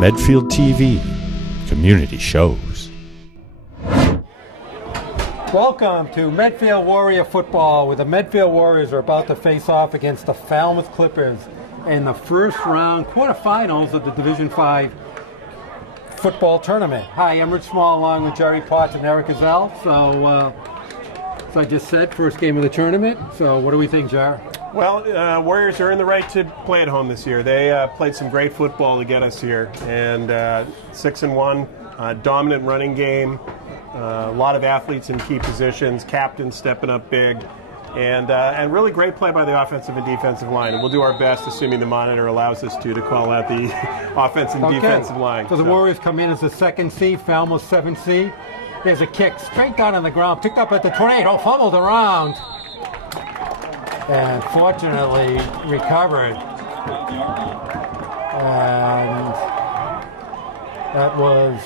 Medfield TV, community shows. Welcome to Medfield Warrior football, where the Medfield Warriors are about to face off against the Falmouth Clippers in the first round quarterfinals of the Division 5 football tournament. Hi, I'm Rich Small along with Jerry Potts and Eric Gazelle. So, as I just said, first game of the tournament. So what do we think, Jerry? Well, Warriors are in the right to play at home this year. They played some great football to get us here, and 6-1, dominant running game, a lot of athletes in key positions, captains stepping up big, and really great play by the offensive and defensive line. And we'll do our best, assuming the monitor allows us to call out the offensive and defensive line. So the Warriors come in as the second seed, Falmouth 7th seed. There's a kick straight down on the ground, picked up at the 28, fumbled around. And fortunately recovered, and that was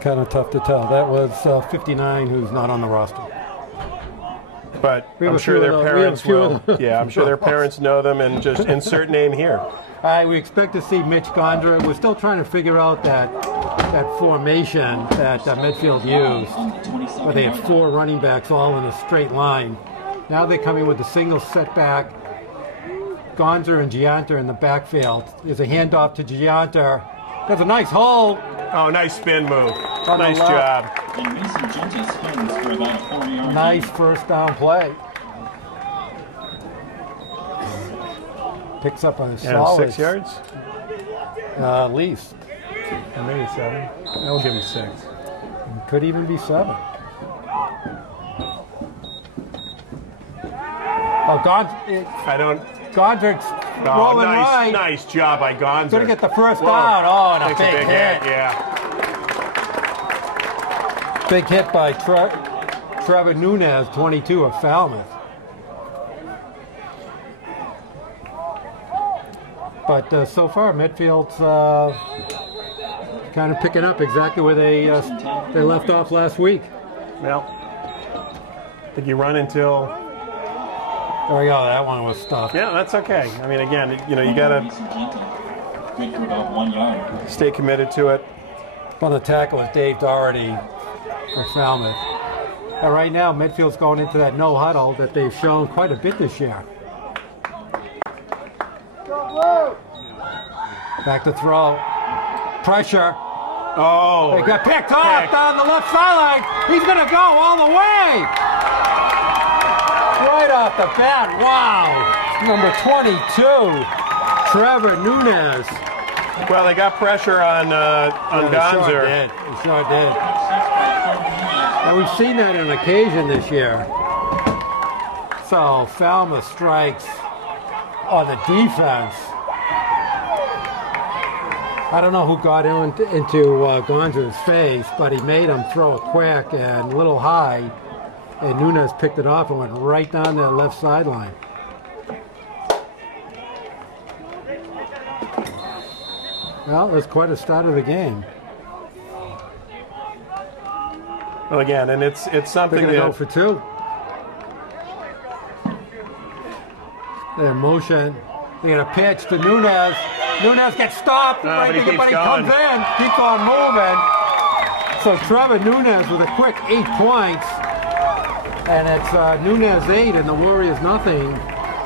kind of tough to tell. That was 59, who's not on the roster. But I'm sure their parents will. Yeah, I'm sure their parents know them and just insert name here. We expect to see Mitch Gondra. We're still trying to figure out that formation that Medfield used, where they had 4 running backs all in a straight line. Now they come in with the single setback. Gonzer and Gianta in the backfield. There's a handoff to Gianta. There's a nice hole. Oh, nice spin move. Nice job. Nice first down play. Picks up on a solid 6 yards? at least. Or maybe 7. I'll give him 6. Could even be 7. Oh, Gonzer's rolling right. Nice job by Gonzer. Going to get the first down. Oh, and a big hit. Yeah. Big hit by Trevor Nunez, 22 of Falmouth. But so far, Medfield's kind of picking up exactly where they left off last week. Well, I think you run until... There we go. That one was stuffed. Yeah, that's okay. I mean, again, you got to stay committed to it. On the tackle was Dave Doherty for Falmouth. And right now, Medfield's going into that no huddle that they've shown quite a bit this year. Back to throw. Pressure. Oh. They got picked off down the left sideline. He's going to go all the way. Right off the bat. Wow. Number 22, Trevor Nunez. Well, they got pressure on Gonzer. They sure did. And we've seen that on occasion this year. So Falmouth strikes on the defense. I don't know who got into Gonzer's face, but he made him throw it quick and a little high, and Nunez picked it off and went right down that left sideline. Well, that's quite a start of the game. Well, again, and it's something They're going to go for 2. They're in motion. They're going to pitch to Nunez. Nunez gets stopped, but he comes in, keeps on moving. So Trevor Nunez with a quick 8 points, and it's Nunez 8 and the Warriors nothing.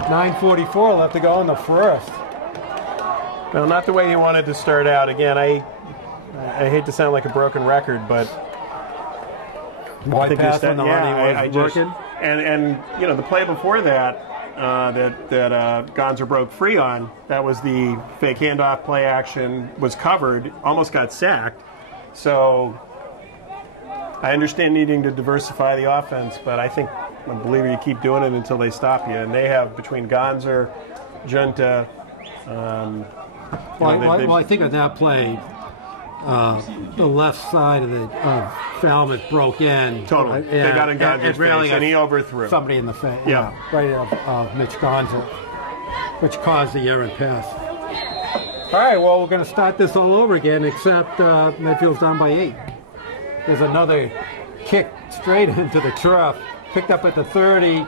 9:44 left to go in the first. Well, not the way you wanted to start out. Again, I hate to sound like a broken record, but wide pass when the running was working. And the play before that. That Gonzer broke free on. That was the fake handoff play action, was covered, almost got sacked. So I understand needing to diversify the offense, but I believe you keep doing it until they stop you. And they have, between Gonzer, Junta... I think on that play, the left side of Falmouth broke in. Totally. They got in Gonzer's face, and he overthrew. Somebody in the face. Yeah. Right of Mitch Gonzer, which caused the errant pass. All right, well, we're going to start this all over again, except Medfield's down by 8. There's another kick straight into the turf, picked up at the 30,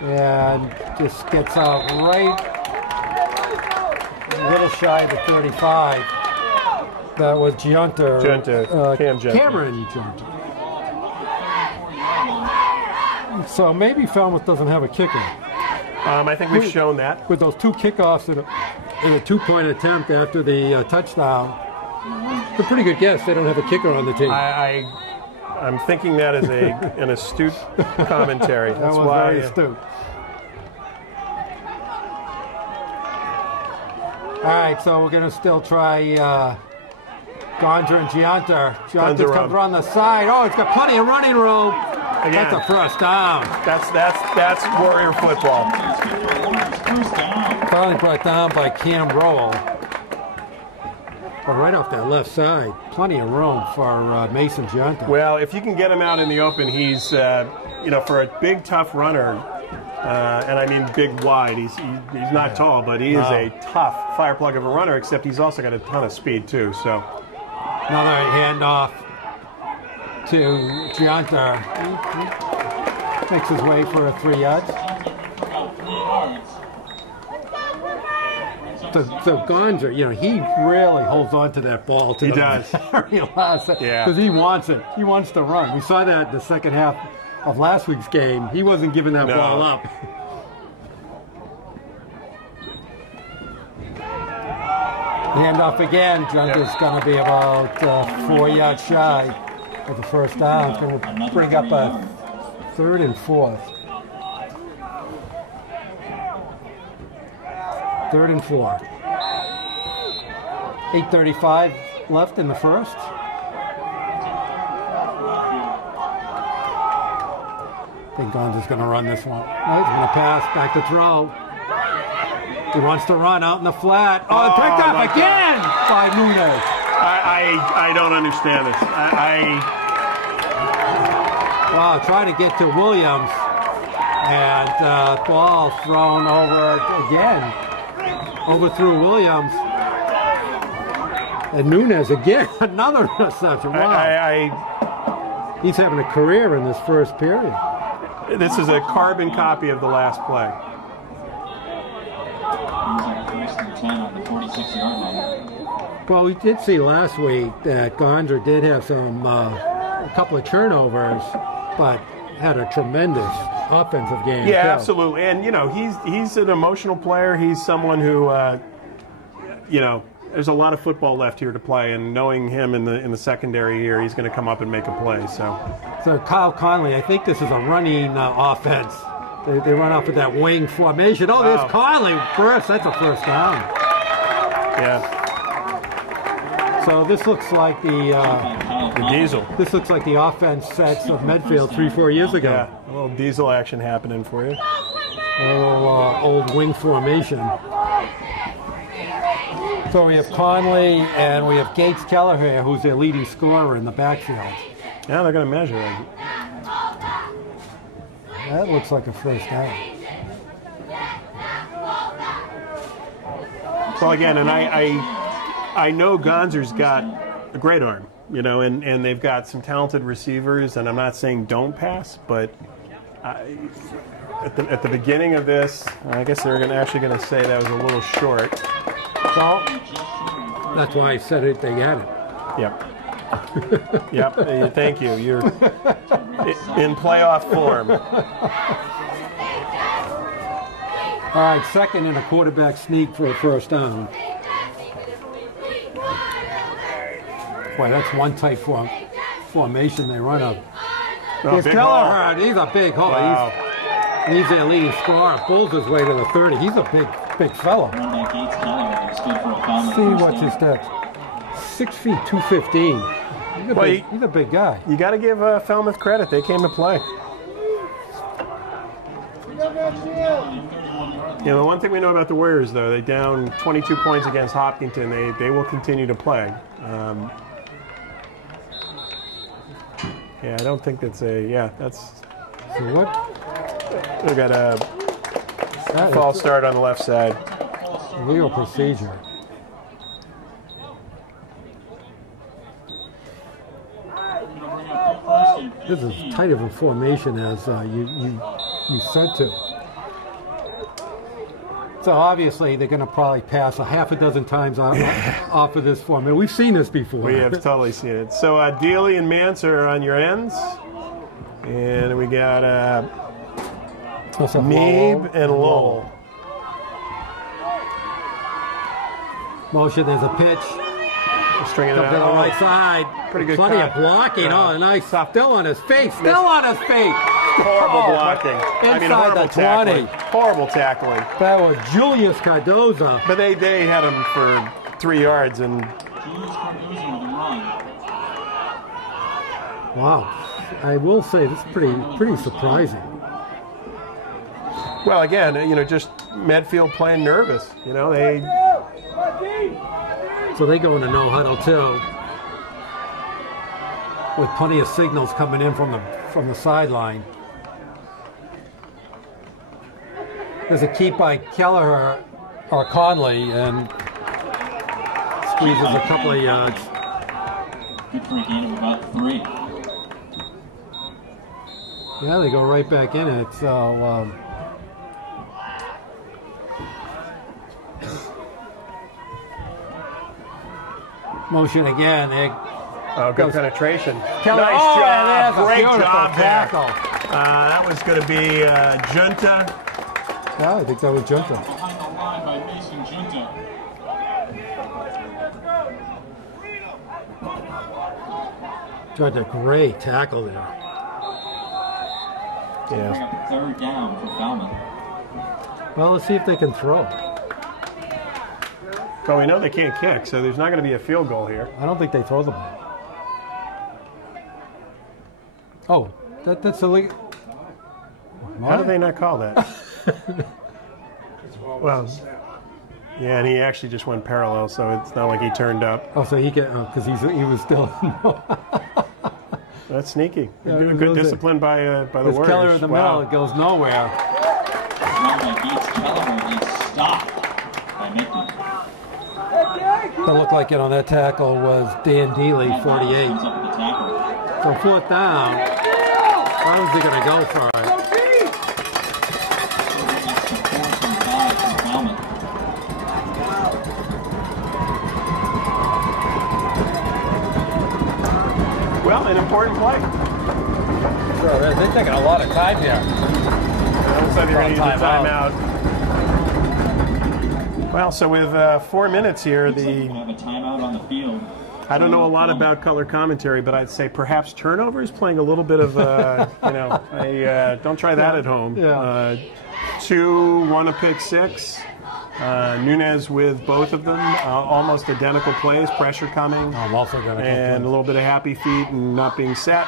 and just gets out a little shy of the 35. That was Giunter. Cameron Giunter. So maybe Falmouth doesn't have a kicker. I think we've shown that. With those 2 kickoffs and a 2-point attempt after the touchdown, it's a pretty good guess they don't have a kicker on the team. I'm thinking that is an astute commentary. That's why very astute. All right, so we're going to still try Gondra and Giunter. Giunter comes around the side. Oh, it's got plenty of running room. Again, that's a first down. That's Warrior football. Finally brought down by Cam Rowell. But right off that left side, plenty of room for Mason Giunter. Well, if you can get him out in the open, he's for a big, tough runner, and I mean big, wide. He's not tall, but he is a tough fire plug of a runner. Except he's also got a ton of speed too. So another handoff to Giunter. He makes his way for a 3 yards. So Gondra, he really holds on to that ball to the very last second because he wants it. He wants to run. We saw that in the second half of last week's game. He wasn't giving that ball up. Handoff again. Giunter's going to be about 4 yards shy of the first down. It's going to bring up a 3rd and 4. 3rd and 4. 8:35 left in the first. I think Gonza's going to run this one. No, he's going to pass, back to throw. He wants to run out in the flat. Oh, picked up again by Nunez. I don't understand this. Wow, trying to get to Williams. And ball thrown over again. Overthrew Williams. And Nunez again, another reception. Wow. He's having a career in this first period. This is a carbon copy of the last play. Well, we did see last week that Gondra did have a couple of turnovers, but had a tremendous offensive game. Yeah, absolutely. And he's an emotional player. He's someone who there's a lot of football left here to play, and knowing him in the secondary here, he's going to come up and make a play. So Kyle Conley, I think this is a running offense. They run off with that wing formation. Oh, there's Conley first. That's a first down. Yeah. So this looks like the diesel. This looks like the offense sets of Medfield 3-4 years ago. Yeah, a little diesel action happening for you. A little old wing formation. So we have Conley and we have Gates Keller here, who's their leading scorer in the backfield. Yeah, they're going to measure it. That looks like a first down. So again, and I know Gonzer's got a great arm, and they've got some talented receivers, and I'm not saying don't pass, but at the beginning of this, I guess they're actually going to say that was a little short. So that's why I said it. They had it. Yep. Yep. Thank you. You're in playoff form. All right, second and a quarterback sneak for a first down. Boy, that's one tight formation they run up. There's Kelleher. He's a big hole. Wow. He's their leading scorer. Pulls his way to the 30. He's a big fella. See what's his stats. 6 feet 215. He's a big guy. You got to give Falmouth credit. They came to play. The one thing we know about the Warriors, though, they down 22 points against Hopkinton. They will continue to play. I don't think that's that's. So what? We got a false start on the left side. Legal procedure. This is as tight of a formation as you said to. So obviously they're going to probably pass a half a dozen times off of this format. We've seen this before. We have totally seen it. So Dealey and Mance are on your ends. And we got Meeb and Lowell. Motion, there's a pitch. Stringing it up to the right side. Pretty good Plenty cut. of blocking. Oh, nice. Still on his face. Still on his face. Horrible blocking. Inside horrible the 20. tackling. Horrible tackling. That was Julius Cardoza. But they had him for 3 yards and. Wow. I will say this is pretty surprising. Well, again, just Medfield playing nervous. So they go into no huddle too, with plenty of signals coming in from the sideline. There's a keep by Kelleher or Conley and squeezes a couple of yards. Good for a gain of about 3. Yeah, they go right back in it. So motion again. Good penetration. Keller, nice job. job. Great job tackle. there. That was going to be Junta. Yeah, I think that was Junta. Behind the line by Mason Junta. Tried a great tackle there. Yeah. 3rd down for Falmouth. Well, let's see if they can throw. Well, we know they can't kick, so there's not going to be a field goal here. I don't think they throw the ball. Oh, that's illegal. How did they not call that? Well, yeah, and he actually just went parallel, so it's not like he turned up. Oh, so he because he was still. That's sneaky. Yeah, good discipline by the Warriors. Keller in the middle, it goes nowhere. Run by Gates Keller is stopped by Medfield. That looked like it on that tackle was Dan Dealey, 48. Comes up with the tackle. So 4th down. Why was he going to go for it? That's the 4th and 5 for Falmouth. Well, an important play. Sure, they're taking a lot of time here. Looks like they're going to use a timeout. Well, so with 4 minutes here, Looks like we're going to have a timeout on the field. I don't know a lot about color commentary, but I'd say perhaps turnovers playing a little bit of, don't try that at home. Yeah. 2, 1 a pick 6. Nunez with both of them, almost identical plays, pressure coming, I'm also going to and a little bit of happy feet and not being set.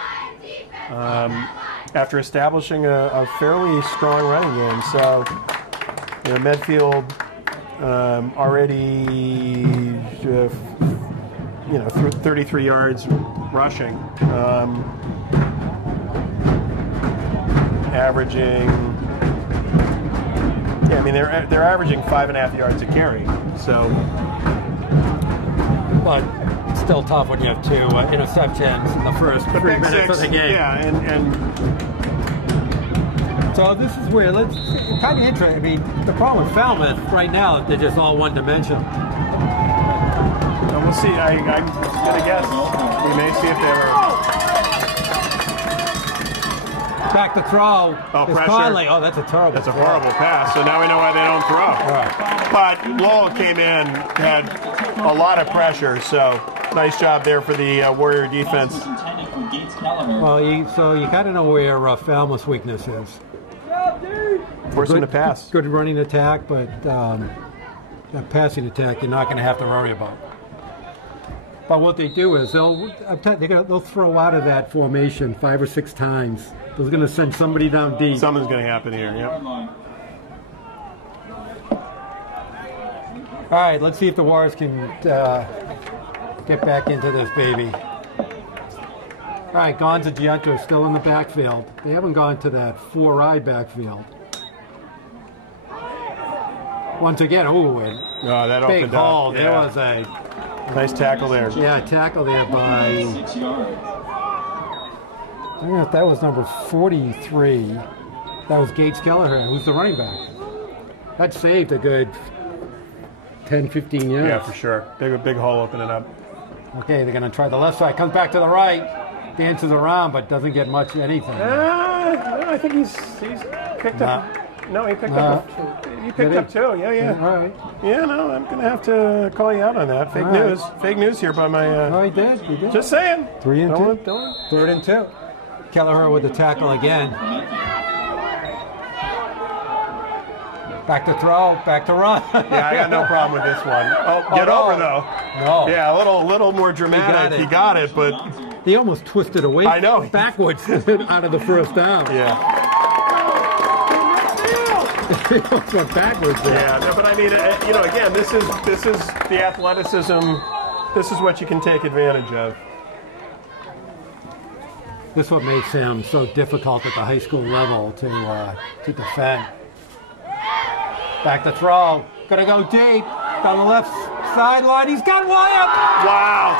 After establishing a fairly strong running game, so Medfield already 33 yards rushing, averaging. Yeah, I mean they're averaging 5.5 yards a carry. So, But still tough when you have 2 interceptions in the first 3 minutes of the game. Yeah, and so this is where it's kind of interesting. I mean, the problem with Falmouth right now, they're just all one-dimensional. we'll see. I'm gonna guess we may see if they're. Back to throw. Oh, pressure. Conley. Oh, that's a terrible. That's a horrible pass. So now we know why they don't throw. Right. But Lowell came in, had a lot of pressure. So nice job there for the Warrior defense. Pass was intended for Gates Keller. Well, you kind of know where Falmouth's weakness is. Forcing the pass. Good running attack, but that passing attack you're not going to have to worry about. But what they do is they'll throw out of that formation 5 or 6 times. They're going to send somebody down deep. Something's going to happen here. Yep. All right, let's see if the Warriors can get back into this baby. All right, Gonza Giunta is still in the backfield. They haven't gone to that 4-eye backfield. Once again, that big opened haul. up. There Yeah. was a Nice tackle there. tackle there by. 6 yards. I don't know if that was number 43. That was Gates Kelleher. Who's the running back? That saved a good 10, 15 yards. Yeah, for sure. Big hole opening up. Okay, they're going to try the left side. Comes back to the right. Dances around, but doesn't get much anything. I think he's picked up. No, he picked up. You picked up too. Yeah. All right. Yeah, no, I'm going to have to call you out on that. Fake news. Fake news here by my... No, he did. Just saying. 3 and 2. Don't. 3rd and 2. Kelleher with the tackle again. Back to throw, back to run. Yeah, I got no problem with this one. Get over though. No. Yeah, a little more dramatic. He got it, but he almost twisted away. I know. Backwards out of the first down. Yeah. He almost went backwards there. Yeah, no, but I mean, again, this is the athleticism. This is what you can take advantage of. This is what makes him so difficult at the high school level to defend. Back to throw. Gonna go deep. Down the left sideline. He's got William. Wow.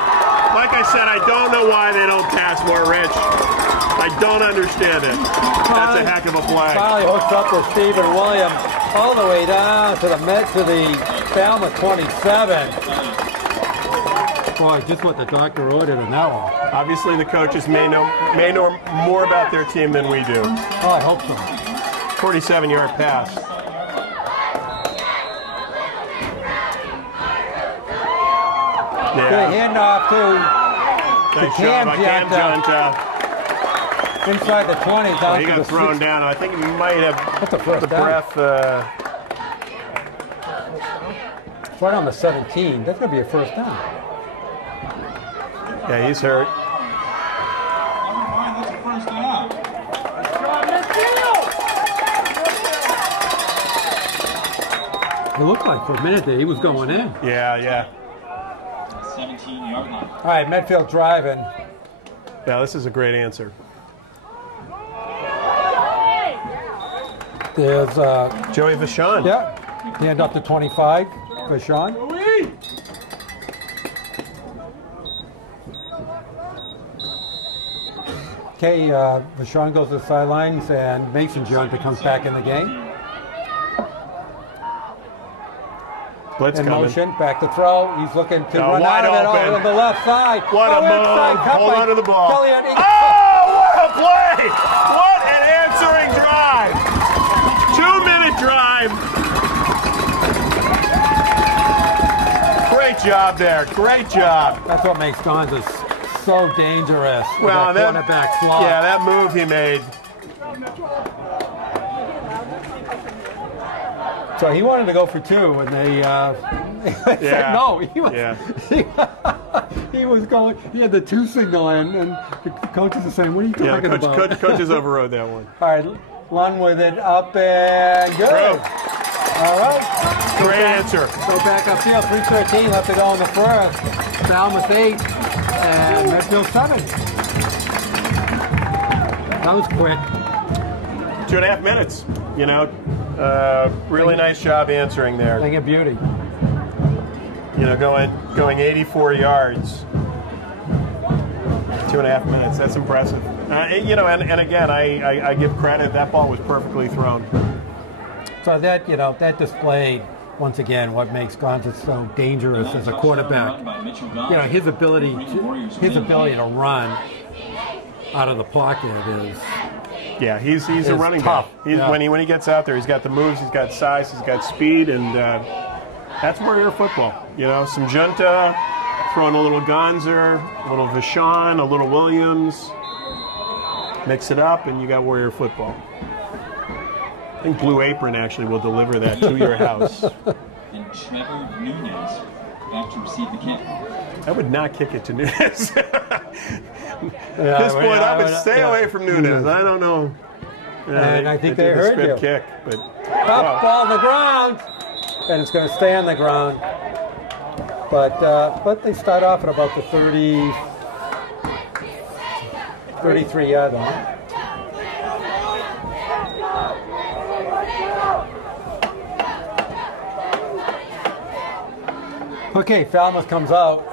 Like I said, I don't know why they don't pass more, Rich. I don't understand it. That's a heck of a play. Finally hooks up with Stephen William all the way down to the Falmouth 27. Boy, just what the doctor ordered in that one. Obviously, the coaches may know more about their team than we do. Oh, I hope so. 47-yard pass. Yeah. Good handoff to Cam Gianta. Inside the 20. He got thrown down. I think he might have the breath. Right on the 17. That's going to be a first down. Yeah, he's hurt. That's a first down. It looked like for a minute there he was going in. Yeah. 17-yard line. All right, Medfield driving. Yeah, this is a great answer. There's Joey Vachon. Yeah, hand up to 25. Vachon. Okay, Vachon goes to the sidelines, and Mason Gianta comes back in the game. Blitz in coming. motion, back to throw. He's looking to run out of it on the left side. What a move. Hold on to the ball. Oh, what a play. What an answering drive. 2-minute drive. Great job there. Great job. That's what makes Gonza so dangerous. Well, that cornerback slot. Yeah, that move he made. So he wanted to go for 2, and they said no. He was going. He had the 2 signal in, and the coaches are saying, "What are you talking about?" Coaches overrode that one. All right, Lund with it up and good. True. All right. Great answer. Go back upfield. 3:13 left to go in the first. Falmouth 8 and Medfield 7. That was quick. 2.5 minutes. Really nice job answering there. Thing of beauty. Going 84 yards. 2.5 minutes. That's impressive. And again, I give credit. That ball was perfectly thrown. So that displayed once again what makes Gonza so dangerous as a quarterback. His ability to run out of the pocket is. Yeah, he's a running back. When he gets out there, he's got the moves, he's got size, he's got speed, and that's Warrior football. Some Gianta, throwing a little Gonzer, a little Vachon, a little Williams. Mix it up, and you got Warrior football. I think Blue Apron actually will deliver that to your house. And Trevor Nunez back to receive the kick. I would not kick it to Nunez. This point, I would stay away from Nunez. I don't know. And I think they heard you. Kick, but ball on the ground, and it's going to stay on the ground. But they start off at about the 33-yard line. Okay, Falmouth comes out.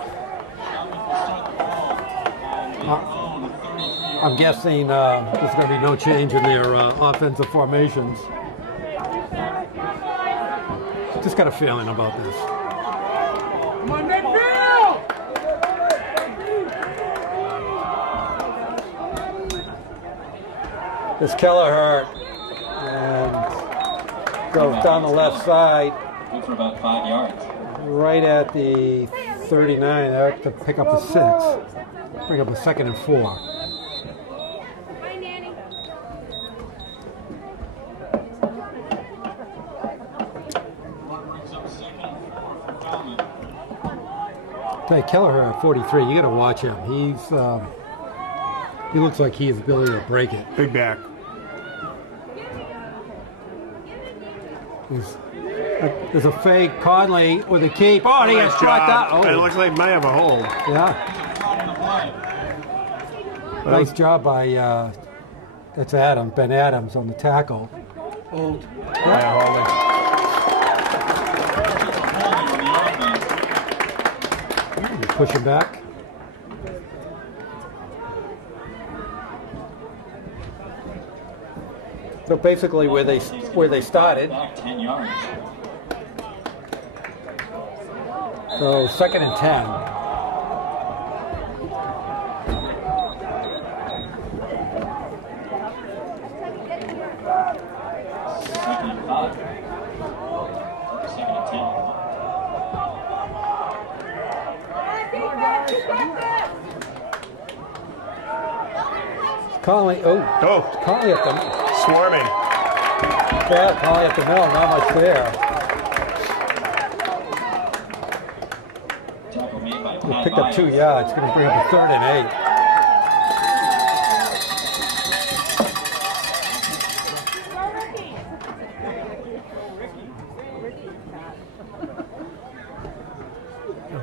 I'm guessing there's going to be no change in their offensive formations. just got a feeling about this. Come on, Medfield! This Kelleher and goes down the left side. Good for about 5 yards. Right at the 39. They have to pick up a 6. Bring up a 2nd and 4. Hi, Nanny. Hey, Kelleher at 43. You got to watch him. He looks like he has the ability to break it. Big back. There's a fake. Conley with a keep. Oh, he gets brought down. Oh. It looks like he might have a hold. Yeah. Nice job by that's Ben Adams on the tackle. Hold. Yeah, holding. Push him back. So basically, where they started. Back 10 yards. So 2nd and 10. Second and 5. Second and 10. Conley. Oh, Conley at the Swarming. yeah, Conley at the middle. Not much there. Tackle made by He Pat picked up 2 Myers. yards. Going to bring up a 3rd and 8.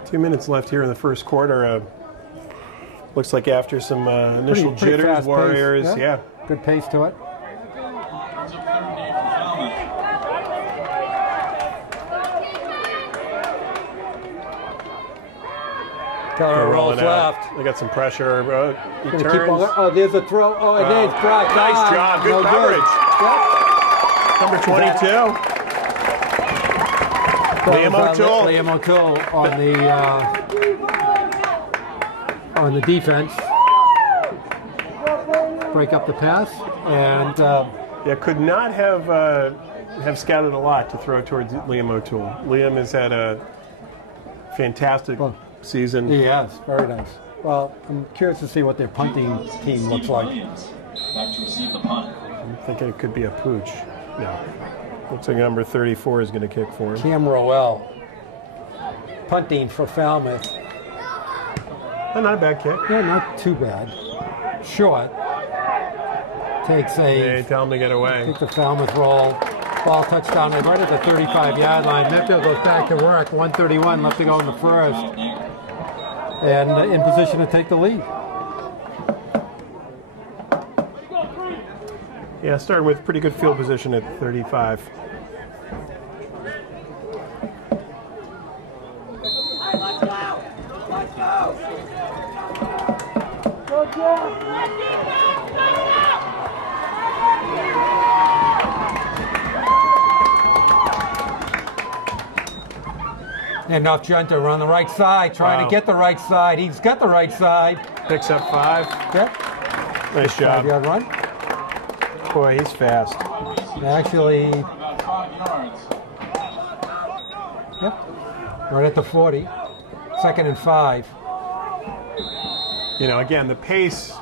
Two minutes left here in the first quarter. Looks like after some initial Pretty jitters, fast Warriors, pace, yeah. Good pace to it. It's a 3rd and 8 for Falmouth. Keller rolls rolling out. left. They got some pressure. He Gonna keep turns. on, oh, there's a throw. Oh, and then it's brought Nice down. job. Good No coverage. Yep. Number 22. Liam O'Toole. Liam O'Toole on the defense. Break up the pass and Yeah, could not have scouted a lot to throw towards Liam O'Toole. Liam has had a fantastic season. he has very nice. Well, I'm curious to see what their punting team looks Steve like. Williams back to receive the punt. I'm thinking it could be a pooch. No. Looks like number 34 is going to kick for him. Cam Rowell punting for Falmouth. Oh, not a bad kick. Yeah, not too bad. Short. Takes They tell him to get away. Takes the Falmouth roll. Ball touchdown right at the 35-yard line. Medfield goes back to work. 1:31 left to go in the first. And in position to take the lead. Yeah, started with pretty good field position at 35. And off Junter on the right side, trying to get the right side. He's got the right side. Picks up 5. Yep. Nice job. 5-yard run. Boy, he's fast. Actually, About 5 yards. yep. Right at the 40. 2nd and 5. You know, again, the pace.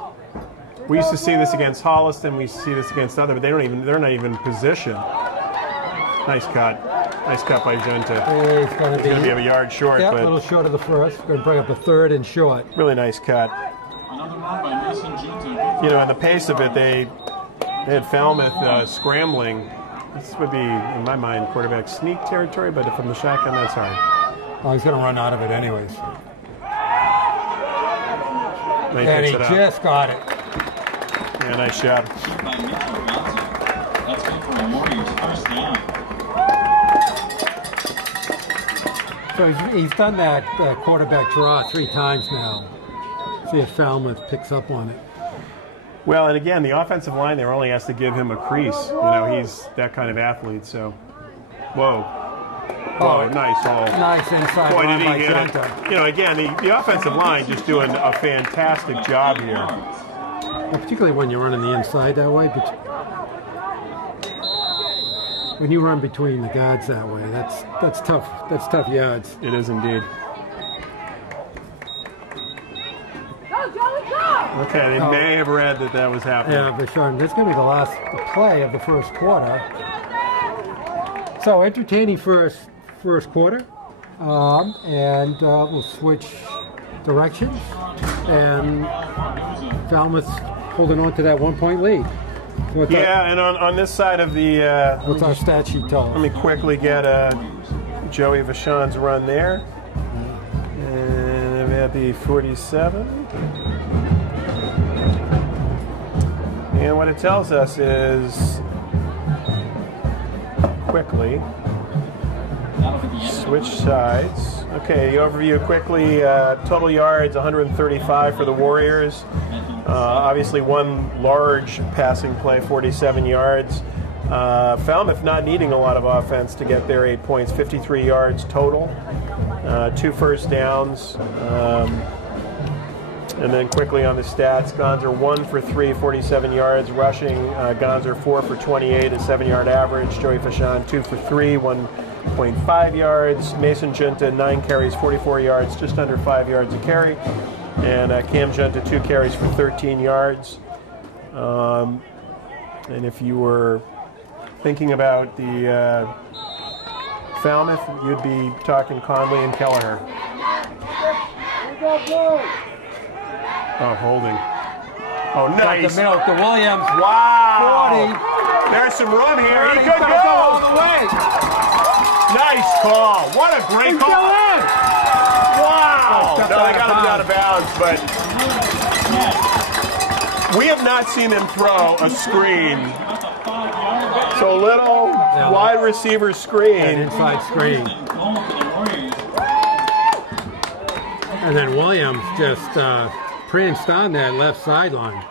We used to see this against Holliston. We used to see this against other, but they're not even in position. Nice cut. Nice cut by Junta. He's going to be A yard short, a but little short of the first. Going to bring up a 3rd and short. really nice cut. Another run by Mason Junta. You know, and the pace of it, they had Falmouth scrambling. This would be, in my mind, quarterback sneak territory, but from the shotgun, that's hard. Oh, he's going to run out of it anyways. They And he picks it up. just got it. Yeah, nice job. By Mitchell Johnson. That's good for the Warriors. First down. So he's done that quarterback draw 3 times now. See if Falmouth picks up on it. Well, and again, the offensive line, they're only asked to give him a crease. You know, he's that kind of athlete, so. Whoa. Oh, nice hole. Nice inside Boy, run did by he hit Junta. it. You know, again, the offensive line just doing a fantastic job here. Particularly when you're running the inside that way. But when you run between the guards that way, that's tough. That's tough yards. It is indeed. Okay, they may have read that was happening. Yeah, for sure. And this is going to be the last play of the first quarter. So entertaining first quarter, and we'll switch directions. And Falmouth holding on to that 1-point lead. So and on this side of the... what's our stat sheet tell us? Let me quickly get Joey Vachon's run there. And at the 47. And what it tells us is, quickly, switch sides. Okay, the overview quickly, total yards 135 for the Warriors. Obviously one large passing play, 47 yards. Falmouth not needing a lot of offense to get their 8 points, 53 yards total, 2 first downs. And then quickly on the stats, Gonzer 1 for 3, 47 yards rushing. Gonzer 4 for 28, a 7-yard average. Joey Vachon 2 for 3, 1.5 yards. Mason Junta 9 carries, 44 yards, just under 5 yards a carry. And Cam Junta 2 carries for 13 yards. And if you were thinking about the Falmouth, you'd be talking Conley and Kelleher. Oh, holding. Oh, nice. Got the middle to Williams. Wow. 40. There's some room here. He could go all go. the way. Nice call. What a great He's call. still in. Wow. No, they got him out of bounds, but we have not seen him throw a screen. So little wide receiver screen. An inside screen. And then Williams just pranced on that left sideline.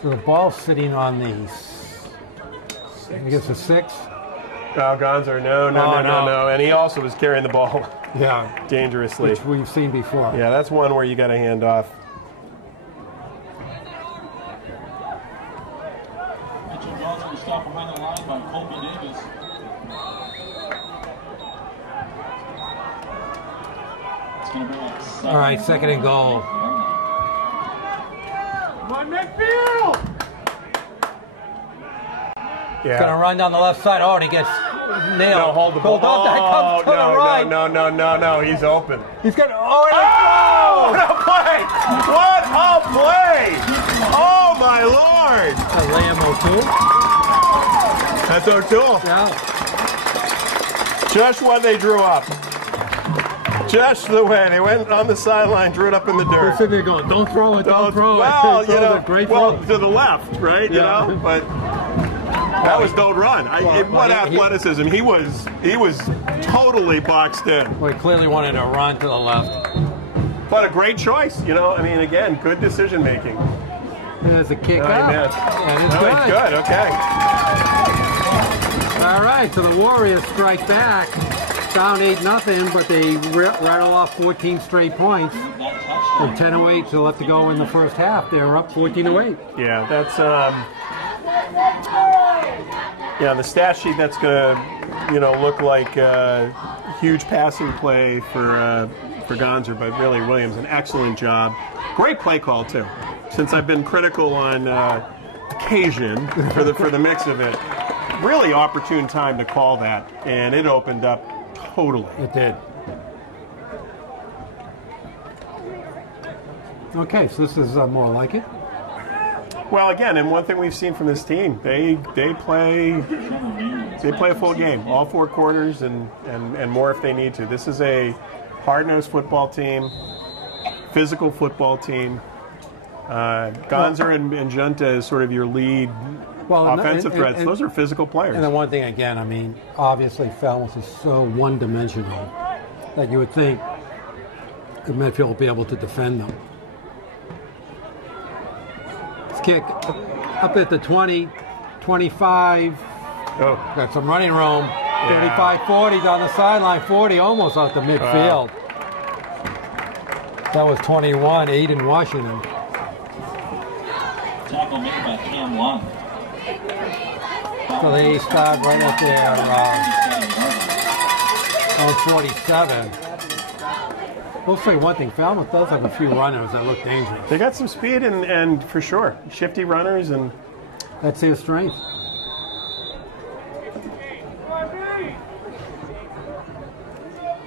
So the ball's sitting on the, I guess, the 6. Oh, Gonzer, no. And he also was carrying the ball dangerously. Which we've seen before. Yeah, that's one where you got to hand off. Stop behind the line by Colby Davis. All right, second and goal. Come on, Medfield! Yeah. Going to run down the left side. Oh, and he gets nailed. No, hold the ball. Up, that comes to the right. No. He's open. He's got. What a play! What a play! Oh, my Lord! Liam O'Toole. That's O'Toole. Yeah. Just what they drew up. Just the way they went on the sideline, drew it up in the dirt. They're sitting there going, "Don't throw it, don't throw it." Well, you know, to the left, right? Yeah. You know, but that was don't run. What athleticism! He was totally boxed in. Well, he clearly wanted to run to the left. But a great choice, you know. I mean, again, good decision making. And there's a kick out. And it's good. Good. Okay. All right, so the Warriors strike back. Down 8-0, but they rattle off 14 straight points. And 10:08 still left to go in the first half. They're up 14-8. Yeah, that's the stat sheet. That's gonna look like a huge passing play for Gonzer, but really Williams an excellent job. Great play call too. Since I've been critical on occasion for the mix of it, really opportune time to call that, and it opened up. Totally. It did. Okay, so this is more like it. Well, again, and one thing we've seen from this team, they play a full game, all 4 quarters and more if they need to. This is a hard-nosed football team, physical football team. Gonzer and Junta is sort of your lead offensive threats. Those are physical players. And the one thing, again, I mean, obviously Falmouth is so one-dimensional that you would think that Medfield will be able to defend them. This kick up at the 20, 25. Oh, Got some running room. 35-40 down the sideline. 40 almost out the midfield. That was 21. Aiden Washington. Tackle made by Cam Long. So they start right up there on 47. We'll say one thing. Falmouth does have a few runners that look dangerous. they got some speed and for sure, shifty runners and. That's their strength.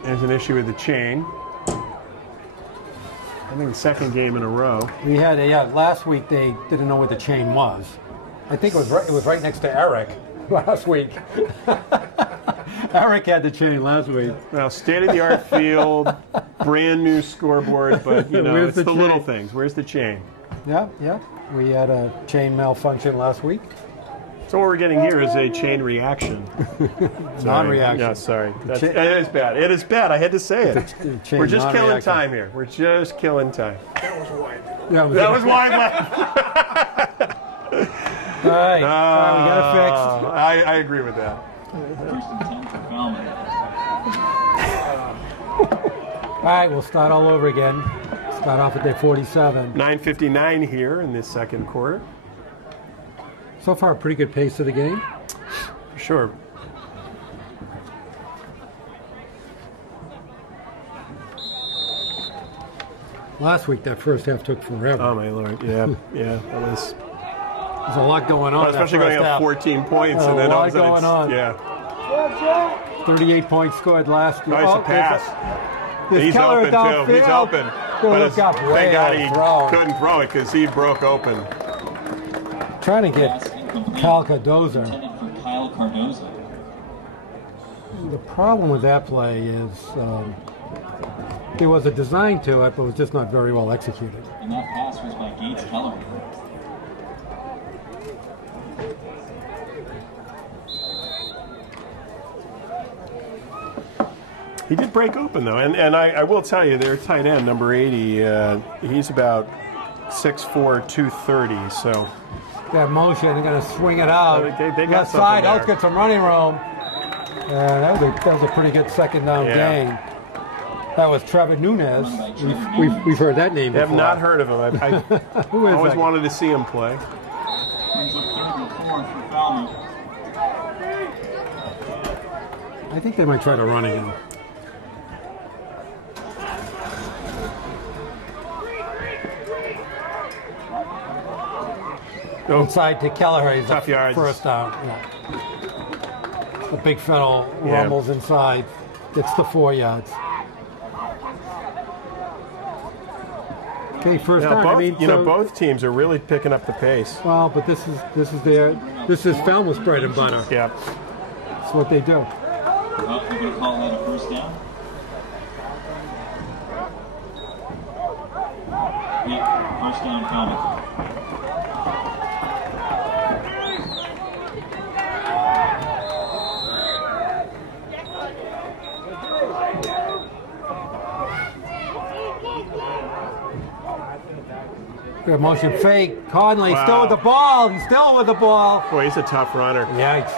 There's an issue with the chain. I think the second game in a row. We had last week they didn't know what the chain was. I think it was right next to Eric last week. Eric had the chain last week. Well, state-of-the-art field, brand new scoreboard, but you know, Where's it's the the little chain? things. Where's the chain? Yeah. We had a chain malfunction last week. So what we're getting here is a chain reaction. Non-reaction. Yeah, sorry. It is bad. It is bad. I had to say it. Chain We're just killing non-reaction. time here. We're just killing time. Yeah, That was wide left. All right, we got it fixed. I agree with that. First and 10 for Falmouth. All right, we'll start all over again. Start off at their 47. 9:59 here in this second quarter. So far, a pretty good pace of the game. Sure. Last week, that first half took forever. Oh my lord. Yeah. That was. There's a lot going on. Especially that going first up half. 14 points, A and then all of a lot sudden going it's, on. 38 points scored last year. Nice pass. There's He's Keller open too. downfield. He's open. Good But look up way thank God he overthrown. couldn't throw it because he broke open. Trying to Pass get incomplete. Cal Cardozo. Intended for Kyle Cardozo. The problem with that play is there was a design to it, but it was just not very well executed. And that pass was by Gates Keller. He did break open though, and I will tell you, their tight end number 80, he's about 6'4", 230. So That motion, they're going to swing it out. They got Left something side, there. Elks get some running room. That was a pretty good second down Yeah. gain. That was Trevor Nunez. We've heard that name I have before. not heard of him. I Who is always that? wanted to see him play. Brings up third and 4 for Falmouth. I think they might try to run again. Oh, Inside to Kelleher. He's Tough yards. first down. Yeah. The big fellow Yeah. rumbles inside. Gets the 4 yards. Okay, first now, down. both, both teams are really picking up the pace. Well, but this is Falmouth's bread and butter. Yeah. That's what they do. Well, they're going to call that a first down. Yeah, first down Falmouth. Good motion fake. Conley Wow. still with the ball. He's still with the ball. Boy, he's a tough runner. Yikes.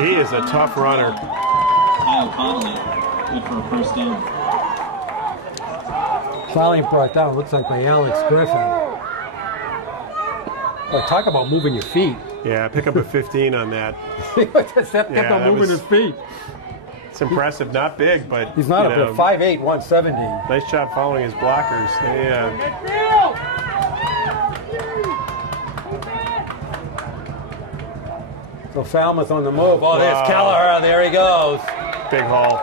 He is a tough runner. Kyle Conley, good for a first down. Finally brought down. Looks like by Alex Griffin. But talk about moving your feet. Yeah, pick up a 15 on that. Just kept Yeah, on that moving was- his feet. It's impressive. Not big, but He's not you a know, bit 5'8", 170. nice job following his blockers. Medfield! So Falmouth on the move. Oh, there's Wow. Kelleher. There he goes. Big haul.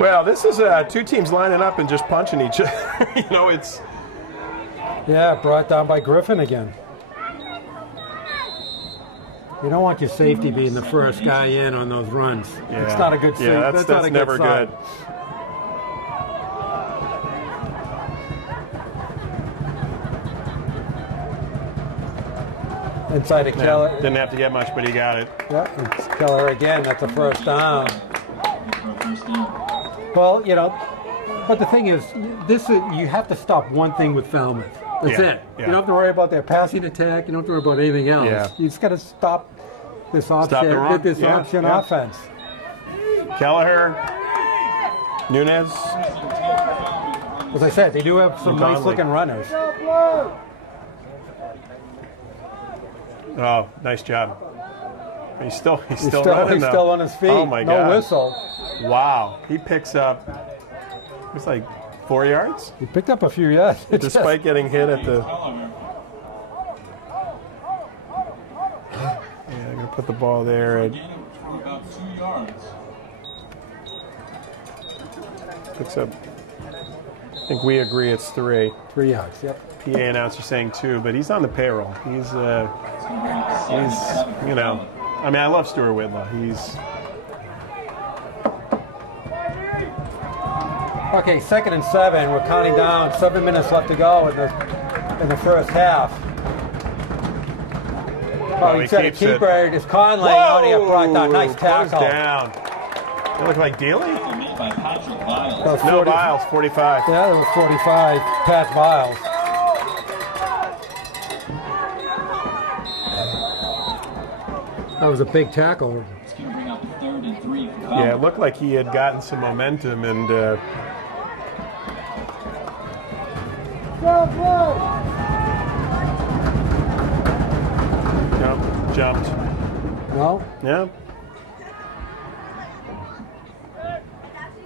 Well, this is two teams lining up and just punching each other. It's Yeah, brought down by Griffin again. You don't want your safety being the first guy in on those runs. yeah. It's not a good safety. Yeah, that's that's not a never good sign. good. Inside to Keller. Didn't have to get much, but he got it. Yeah, it's Keller again. That's a first down. Good for a first down. Well, but the thing is, you have to stop one thing with Falmouth. That's it. You don't have to worry about their passing attack. You don't have to worry about anything else. Yeah. You just got to stop this option, option offense. Kelleher, Nunez. As I said, they do have some nice-looking runners. Oh, nice job. He's still running, He's though. still on his feet. Oh my God. No whistle. Wow. He picks up, it's like 4 yards? He picked up a few yards. Despite getting hit at the... Yeah, I'm going to put the ball there. At, About 2 yards. picks up, I think we agree it's 3. 3 yards, yep. PA announcer saying 2, but he's on the payroll. He's you know, I mean, I love Stuart Whitlaw. He's... Okay, 2nd and 7. We're counting down. 7 minutes left to go in the first half. Oh, he's got a keeper. It's Conley. Oh, he brought down. Nice tackle. Goes down. It looked like Daly? No, Biles, 45. Yeah, that was 45. Pat Biles. That was a big tackle. It's going to bring up 3rd and 3 for Falmouth. Yeah, it looked like he had gotten some momentum and jumped. No? Yeah.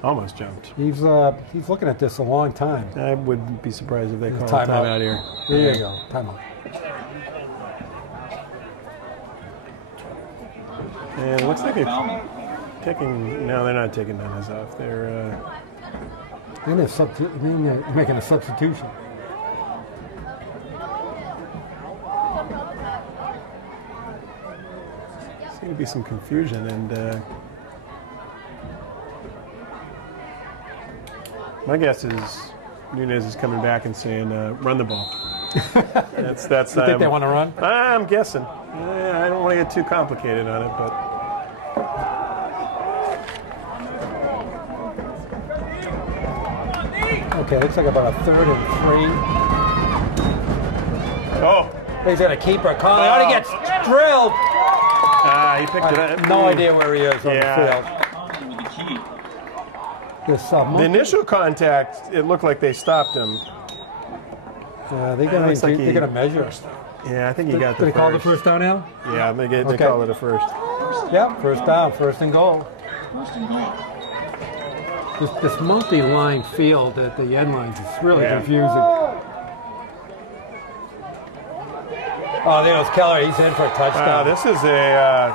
Almost jumped. He's looking at this a long time. I wouldn't be surprised if they call time time out. out here. There you go. Timeout. And it looks like they're taking... No, they're not taking Nunes off. They're making a substitution. seems to be some confusion, and my guess is Nunez is coming back and saying, "Run the ball." That's. You think they want to run? I'm guessing. I don't want to get too complicated on it, but. Okay, looks like about a 3rd and 3. Oh! He's got a keeper. Conley already gets drilled. He picked it up. No idea where he is on the field. The initial contact, it looked like they stopped him. They're going to measure. Yeah, I think he got the first. Did they call the first down now? Yeah, they call it a first. Yep, first down, 1st and goal. This multi-line field at the end lines is really confusing. Oh, there's Keller. He's in for a touchdown. This is they're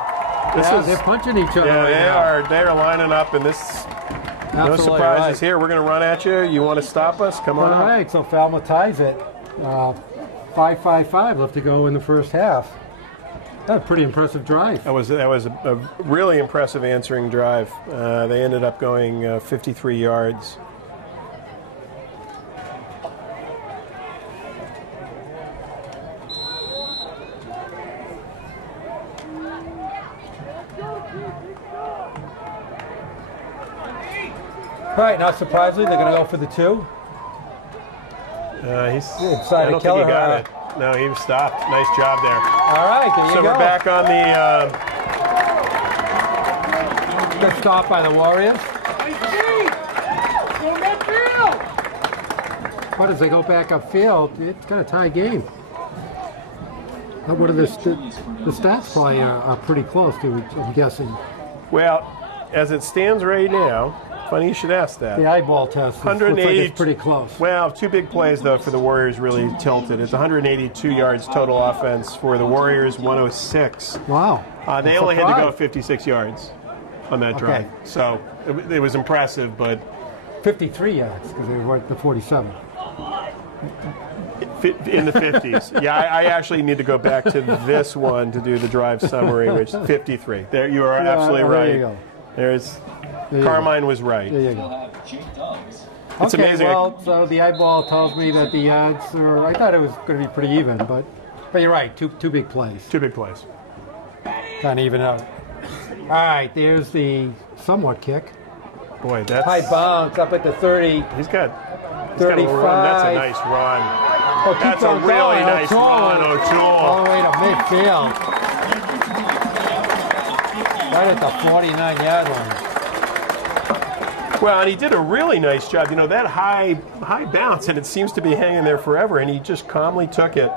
punching each other. Yeah, they are lining up, and this. No surprises here. We're going to run at you. You want to stop us? Come on. All right, so Falmouth ties it. 5-5-5 left to go in the first half. That's a pretty impressive drive. That was a really impressive answering drive. They ended up going 53 yards. All right, not surprisingly, they're going to go for the 2. I don't think he got it. No, he was stopped. Nice job there. All right, there you go. So we're back on the... Good stop by the Warriors. Go Medfield! But as they go back upfield, it's got a tie game. What are the stats probably are pretty close to, I'm guessing. Well, as it stands right now, funny you should ask that. The eyeball test looks like it's pretty close. Well, 2 big plays, though, for the Warriors really tilted. It's 182 yards total offense for the Warriors, 106. Wow. They only had to go 56 yards on that drive. So it was impressive, but... 53 yards, because they were at the 47. In the 50s. Yeah, I actually need to go back to this one to do the drive summary, which is 53. There, you are absolutely right. There you go. Carmine was right. There you go. It's amazing. Well, so the eyeball tells me that the odds are. I thought it was going to be pretty even, but you're right. Two big plays. 2 big plays. Kind of even out. All right, there's the somewhat kick. Boy, that's high bounce up at the 30. He's got 35. a run. That's a nice run. That's a really nice run, O'Toole. All the way to midfield. Right at the 49-yard line. Well, and he did a really nice job. You know, that high bounce, and it seems to be hanging there forever, and he just calmly took it.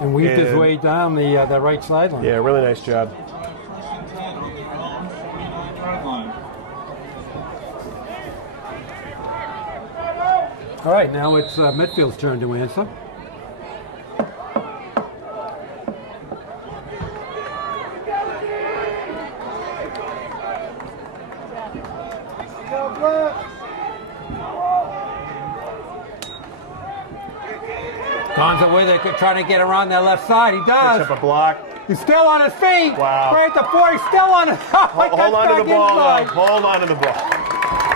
And weaved his way down the right sideline. Yeah, really nice job. All right, now it's Medfield's turn to answer. Gonzo with it, trying to get around that left side. He does. Picks up a block. He's still on his feet. Wow. Right at the 40, still on his Hold on to the ball, though. Hold on to the ball.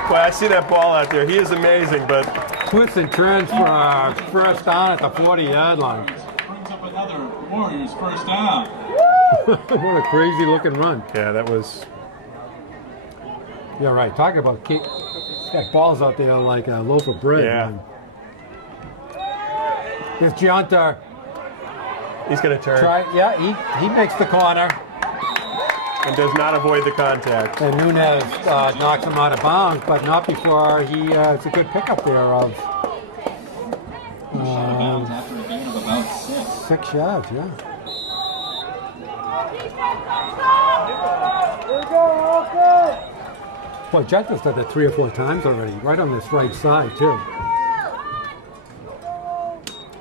Boy, I see that ball out there. He is amazing, but... Twists and turns for first down at the 40-yard line. Brings up another Warriors first down. What a crazy-looking run. Yeah, that was... Yeah, right. Talking about kick. Got balls out there like a loaf of bread. Yeah. Man. Here's Giunta. He's going to turn. Yeah, he makes the corner. And does not avoid the contact. And Nunez knocks him out of bounds, but not before he, it's a good pickup there of After a gain of about 6. 6 yards, yeah. Boy, Giunta's done that 3 or 4 times already, right on this right side, too.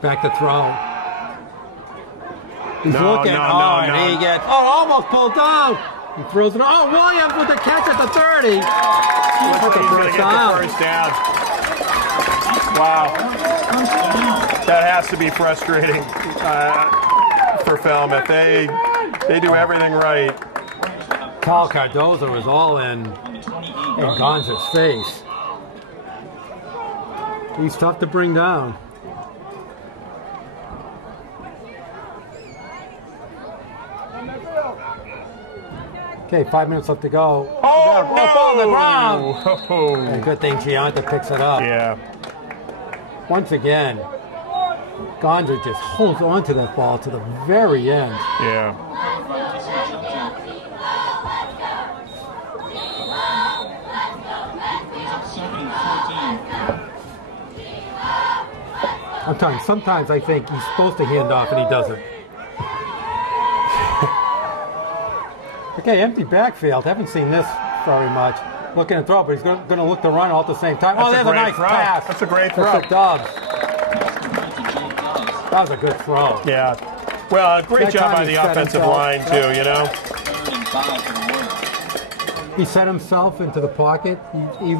Back to throw. He's looking. And he gets, almost pulled down. He throws it. Oh, Williams with the catch at the 30. He's going to get the first down. Wow. That has to be frustrating for Falmouth. They do everything right. Kyle Cardozo is all in Gonza's face. He's tough to bring down. Okay, 5 minutes left to go. Oh, ball on the ground. Oh. And good thing Giunta picks it up. Yeah. Once again, Gonza just holds on to that ball to the very end. Yeah. I'm telling you, sometimes I think he's supposed to hand off and he doesn't. Okay, empty backfield. Haven't seen this very much. Looking to throw, but he's going to look to run all at the same time. That's there's a nice throw. pass. That's a great throw. That's a Dubs. That was a good throw. Yeah. Well, great job by the offensive line, too, you know? He set himself into the pocket. He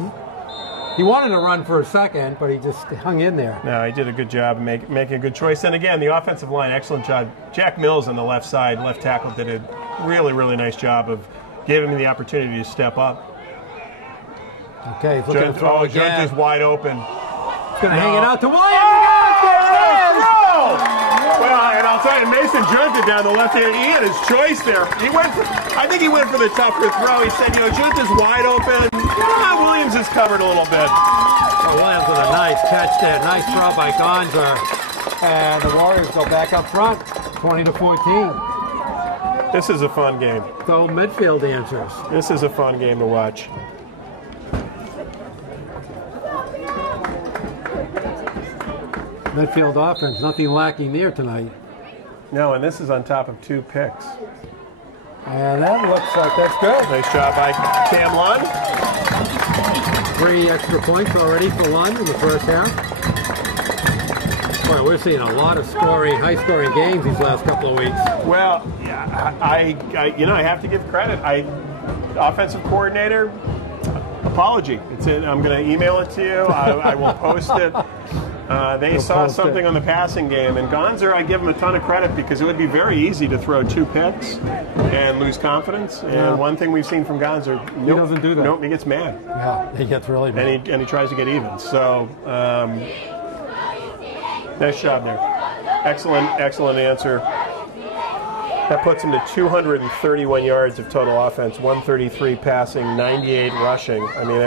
wanted to run for a second, but he just hung in there. No, he did a good job making a good choice. And again, the offensive line, excellent job. Jack Mills on the left side, left tackle, did a really, really nice job of giving him the opportunity to step up. Okay, he's looking to throw again. Judge is wide open. He's going to hang it out to Williams. Well, and I'll tell you, Mason Junta down the left hand, he had his choice there. I think he went for the tougher throw. He said, Junta's wide open. Williams is covered a little bit. Oh, Williams with a nice catch there. Nice throw by Gonza. And the Warriors go back up front, 20-14. This is a fun game. So Medfield answers. This is a fun game to watch. Medfield offense, nothing lacking there tonight. No, and this is on top of 2 picks. And that looks like that's good. Nice job by Cam Lund. 3 extra points already for Lund in the first half. Boy, we're seeing a lot of high-scoring games these last couple of weeks. Well, yeah, I have to give credit. Offensive coordinator, apology. I'm going to email it to you. I will post it. They saw something on the passing game, and Gonza, I give him a ton of credit because it would be very easy to throw 2 picks and lose confidence. And one thing we've seen from Gonza, he doesn't do that. Nope, he gets mad. Yeah, he gets really mad. And he tries to get even. So, nice job there. Excellent answer. That puts him to 231 yards of total offense, 133 passing, 98 rushing. I mean,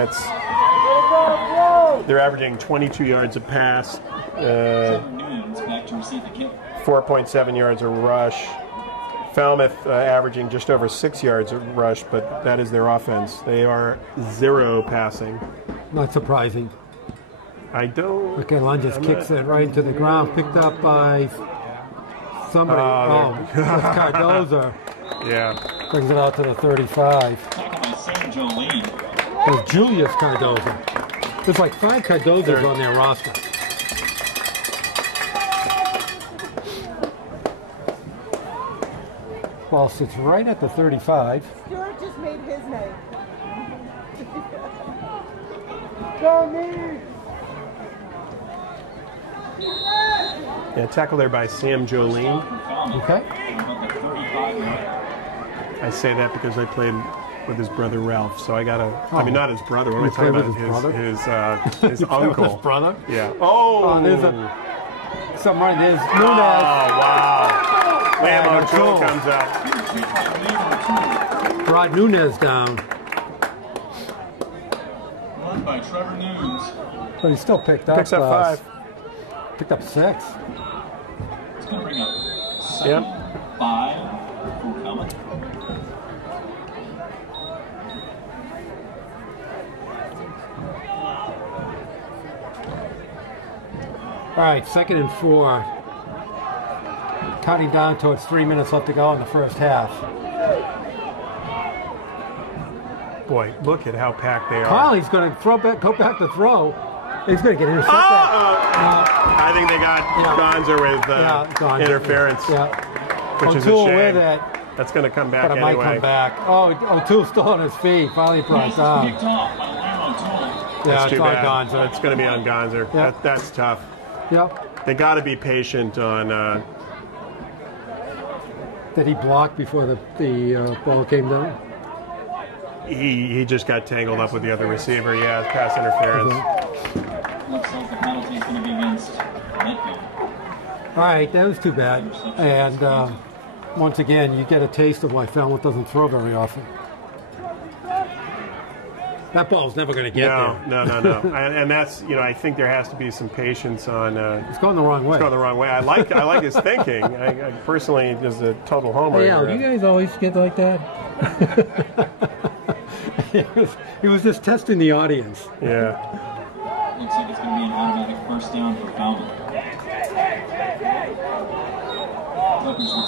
they're averaging 22 yards a pass. receive the kick. 4.7 yards a rush. Falmouth averaging just over 6 yards a rush, but that is their offense. They are 0 passing. Not surprising. I don't. Okay, Lund just kicks it right into the ground, picked up by somebody. That's Cardoza. Yeah. Brings it out to the 35. Tackled by Sam Jolene. There's Julius Cardoza. There's like 5 Cardozas on their roster. Ball sits right at the 35. Stuart just made his name. Go me! Yeah, tackled there by Sam Jolene. Okay. I say that because I played with his brother Ralph, so I gotta. I mean, not his brother. What am I talking about? His uncle. His brother. Yeah. Oh, there's something right there's Nunez. Oh wow! Lamb O'Toole O'Toole comes up. Brought Nunez down, Run by Trevor Nunes. but he still picked up. Picks up 5. Picked up 6. It's going to bring up 7, Yep. 5 for Falmouth. All right, 2nd and 4. Counting down towards 3 minutes left to go in the first half. Boy, look at how packed they are. Conley's going to go back to throw. He's going to get intercepted. I think they got Gonzer with Gonzer, interference, which is a O'Toole shame. with it, That's going to come back but it anyway. might come back. Oh, O'Toole's still on his feet. Finally brought down. Picked off by Lamb O'Toole. That's It's too on bad. Gonzer. It's going to be on Gonzer. Yep. That's tough. Yep. They got to be patient on. Did he block before the ball came down? He just got tangled up with the other receiver. Yeah, pass interference. Looks like the penalty is going to be against Medfield. All right, that was too bad. And once again, you get a taste of why Falmouth doesn't throw very often. That ball's never going to get there. No. and that's, I think there has to be some patience on. It's going the wrong way. It's going the wrong way. I like his thinking. I personally is a total homer. Hey, Al, you guys always get like that? He was just testing the audience. Yeah. Looks like it's going to be an automatic first down for Falmouth.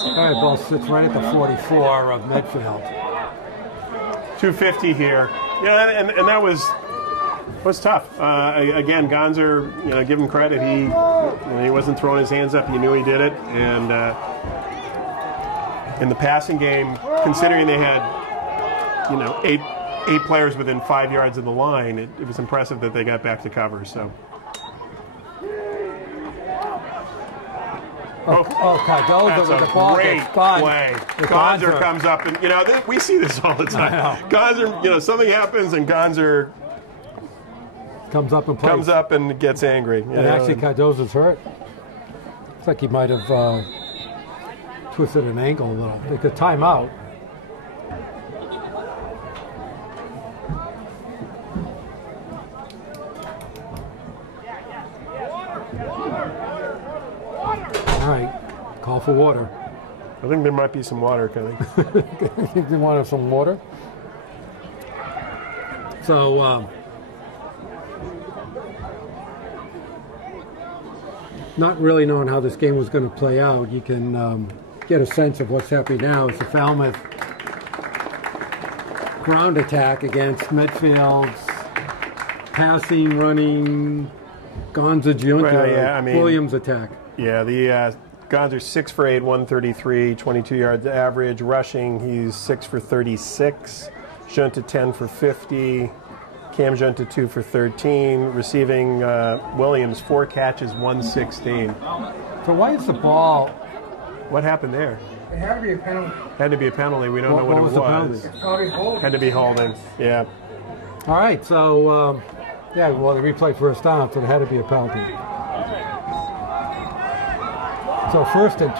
All right, ball sits right at the 44 of Medfield. 250 here. Yeah, and that was tough. Again, Gonzer, give him credit. He wasn't throwing his hands up. He knew he did it. And in the passing game, considering they had, eight players within 5 yards of the line, it was impressive that they got back to cover. So. Cardoza with the ball great gets spun. play. Gonzer comes up, and we see this all the time. Gonzer, something happens, and Gonzer comes up and plays. Comes up and gets angry. And actually, Cardoza's hurt. Looks like he might have twisted an ankle a little. They could time out. All right, call for water. I think there might be some water coming. You want some water? So, not really knowing how this game was going to play out, you can get a sense of what's happening now. It's the Falmouth ground attack against Medfield's passing, running, Gonza Jr. Williams attack. Yeah, the Gonzer's 6 for 8, 133, 22 yards average. Rushing, he's 6 for 36. Junta 10 for 50. Cam Junta 2 for 13. Receiving, Williams 4 catches, 116. So why is the ball? What happened there? It had to be a penalty. Had to be a penalty. We don't know what it was. The penalty? Probably holding. Had to be holding. Yeah. All right, so the replay first down, so it had to be a penalty. So 1st and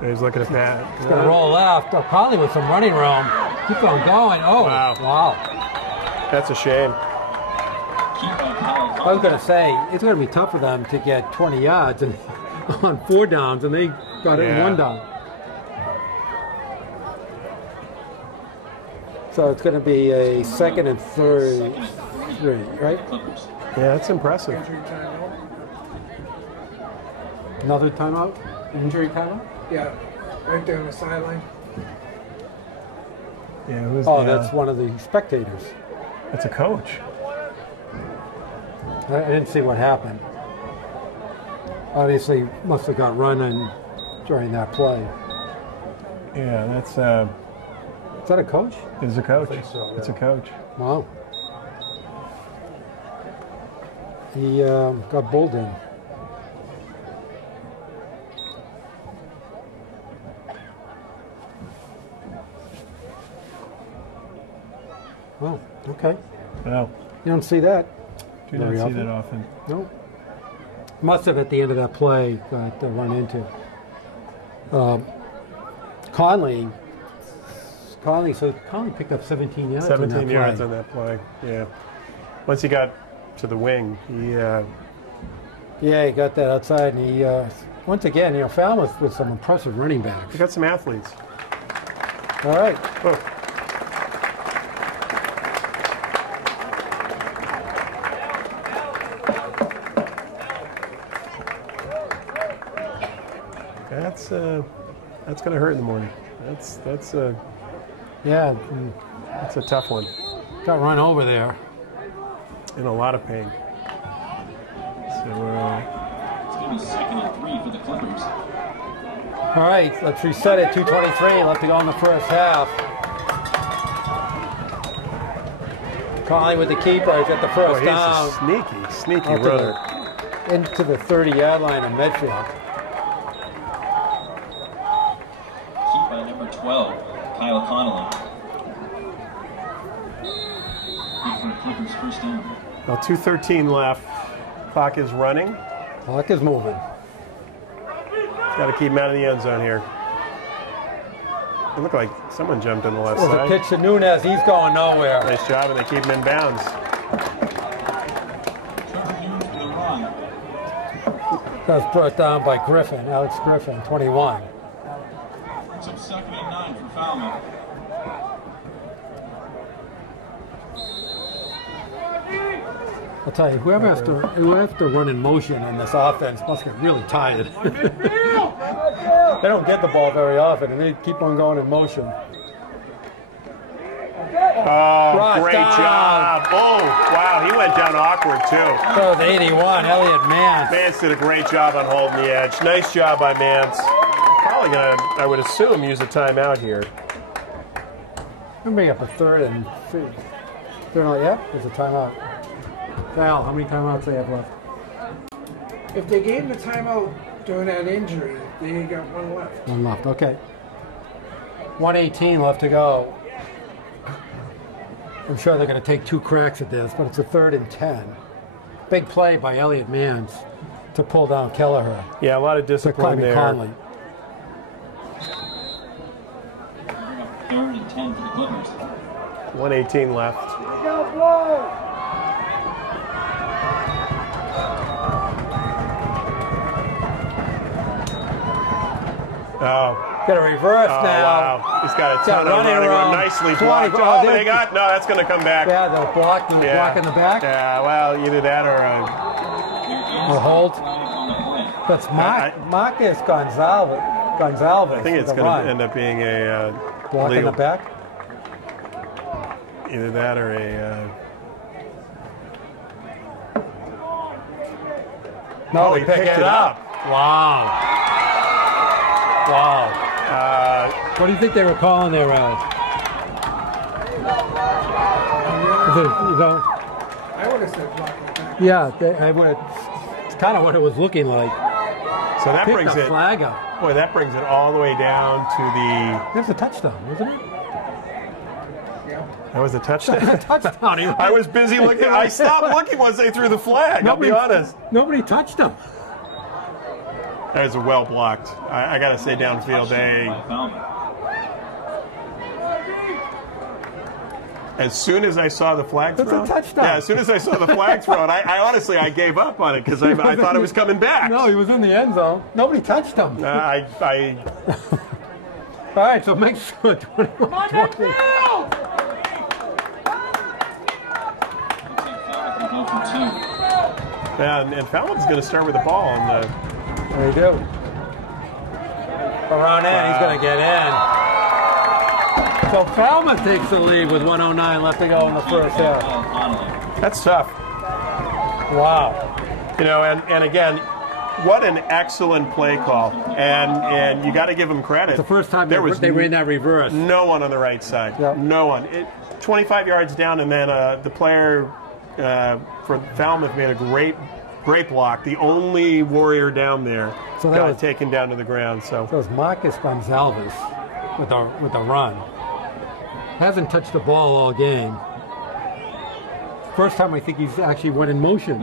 20. He's looking at that. He's going to roll left, probably with some running room. Keep on going. Oh, wow. That's a shame. I was going to say, it's going to be tough for them to get 20 yards and, on 4 downs, and they got it in 1 down. So it's going to be a 2nd and 3, right? Yeah, that's impressive. Another timeout? Injury timeout? Yeah, right there on the sideline. Yeah, who's that's one of the spectators. That's a coach. I didn't see what happened. Obviously, must have got running during that play. Yeah, that's. Is that a coach? It's a coach. I think so, yeah. It's a coach. Wow. He got bowled in. Oh, okay. Well, you don't see that. Do not see that often. No. Must have at the end of that play got run into. Conley picked up 17 yards. 17 yards on that play. Yeah. Once he got to the wing, he. Yeah, he got that outside, and he once again, Falmouth with some impressive running backs. We got some athletes. All right. Oh. That's going to hurt in the morning. That's yeah. That's a tough one. Got run over there. In a lot of pain. So it's going to be 2nd and 3 for the Clippers. All right, let's reset it. 2:23 left to go in the first half. Conley with the keeper. He's at the first down. He's a sneaky runner. Into the 30-yard line of Medfield. 12, Kyle Connolly. For Clippers first down. Well, 2:13 left. Clock is running. Clock is moving. Got to keep him out of the end zone here. It looked like someone jumped on the left side. The pitch to Nunez. He's going nowhere. Nice job, and they keep him in bounds. That was brought down by Griffin, Alex Griffin, 21. It's up 2nd and 9 for Falmouth. I'll tell you, whoever has to run in motion in this offense must get really tired. They don't get the ball very often, and they keep on going in motion. Oh, great job. Oh, wow, he went down awkward, too. That was 81, Elliott Mance. Mance did a great job on holding the edge. Nice job by Mance. Probably going to, I would assume, use a timeout here. We'll bring up a 3rd and 3. Yeah, there's a timeout. Val, how many timeouts they have left? If they gave the timeout during that injury, they got 1 left. 1 left, okay. 1:18 left to go. I'm sure they're going to take 2 cracks at this, but it's a 3rd and 10. Big play by Elliott Mance to pull down Kelleher. Yeah, a lot of discipline there. Conley. 3rd and 10 for the Clippers. 1:18 left. Oh. Got a reverse now. Wow. He's got a ton of running room. Nicely blocked. Oh, they got, no, that's going to come back. Yeah, they'll block in the back. Yeah, well, either that or hold. That's Marcus Gonzalez. I think it's going to end up being a block in the back. Either that or a. No, they picked it up. Wow. Wow. What do you think they were calling there, Alex? I would have said blocking back. Yeah, I would have. It's kind of what it was looking like. So that brings it. Flag up. Boy, that brings it all the way down to the. There's a touchdown, isn't it? Yeah. That was a touchdown. Touchdown. I was busy looking. I stopped looking once they threw the flag. I'll be honest. Nobody touched him. That is a well blocked. I got to say, downfield, As soon as I saw the flag That's thrown, a touchdown. Yeah, as soon as I saw the flag thrown, I honestly gave up on it because I thought it was coming back. No, he was in the end zone. Nobody touched him. I All right, so make sure 21-20. and Falmouth's going to start with the ball on the. There you go. Around in, he's going to get in. So Falmouth takes the lead with 1:09 left to go in the first half. That's tough. Wow. You know, and again, what an excellent play call. And you got to give them credit. It's the first time there was they ran that reverse. no one on the right side. Yep. No one. 25 yards down, and then the player for Falmouth made a great block. The only Warrior down there got taken down to the ground. So it was Marcus Gonzalez with the run. Hasn't touched the ball all game. First time I think he's actually went in motion.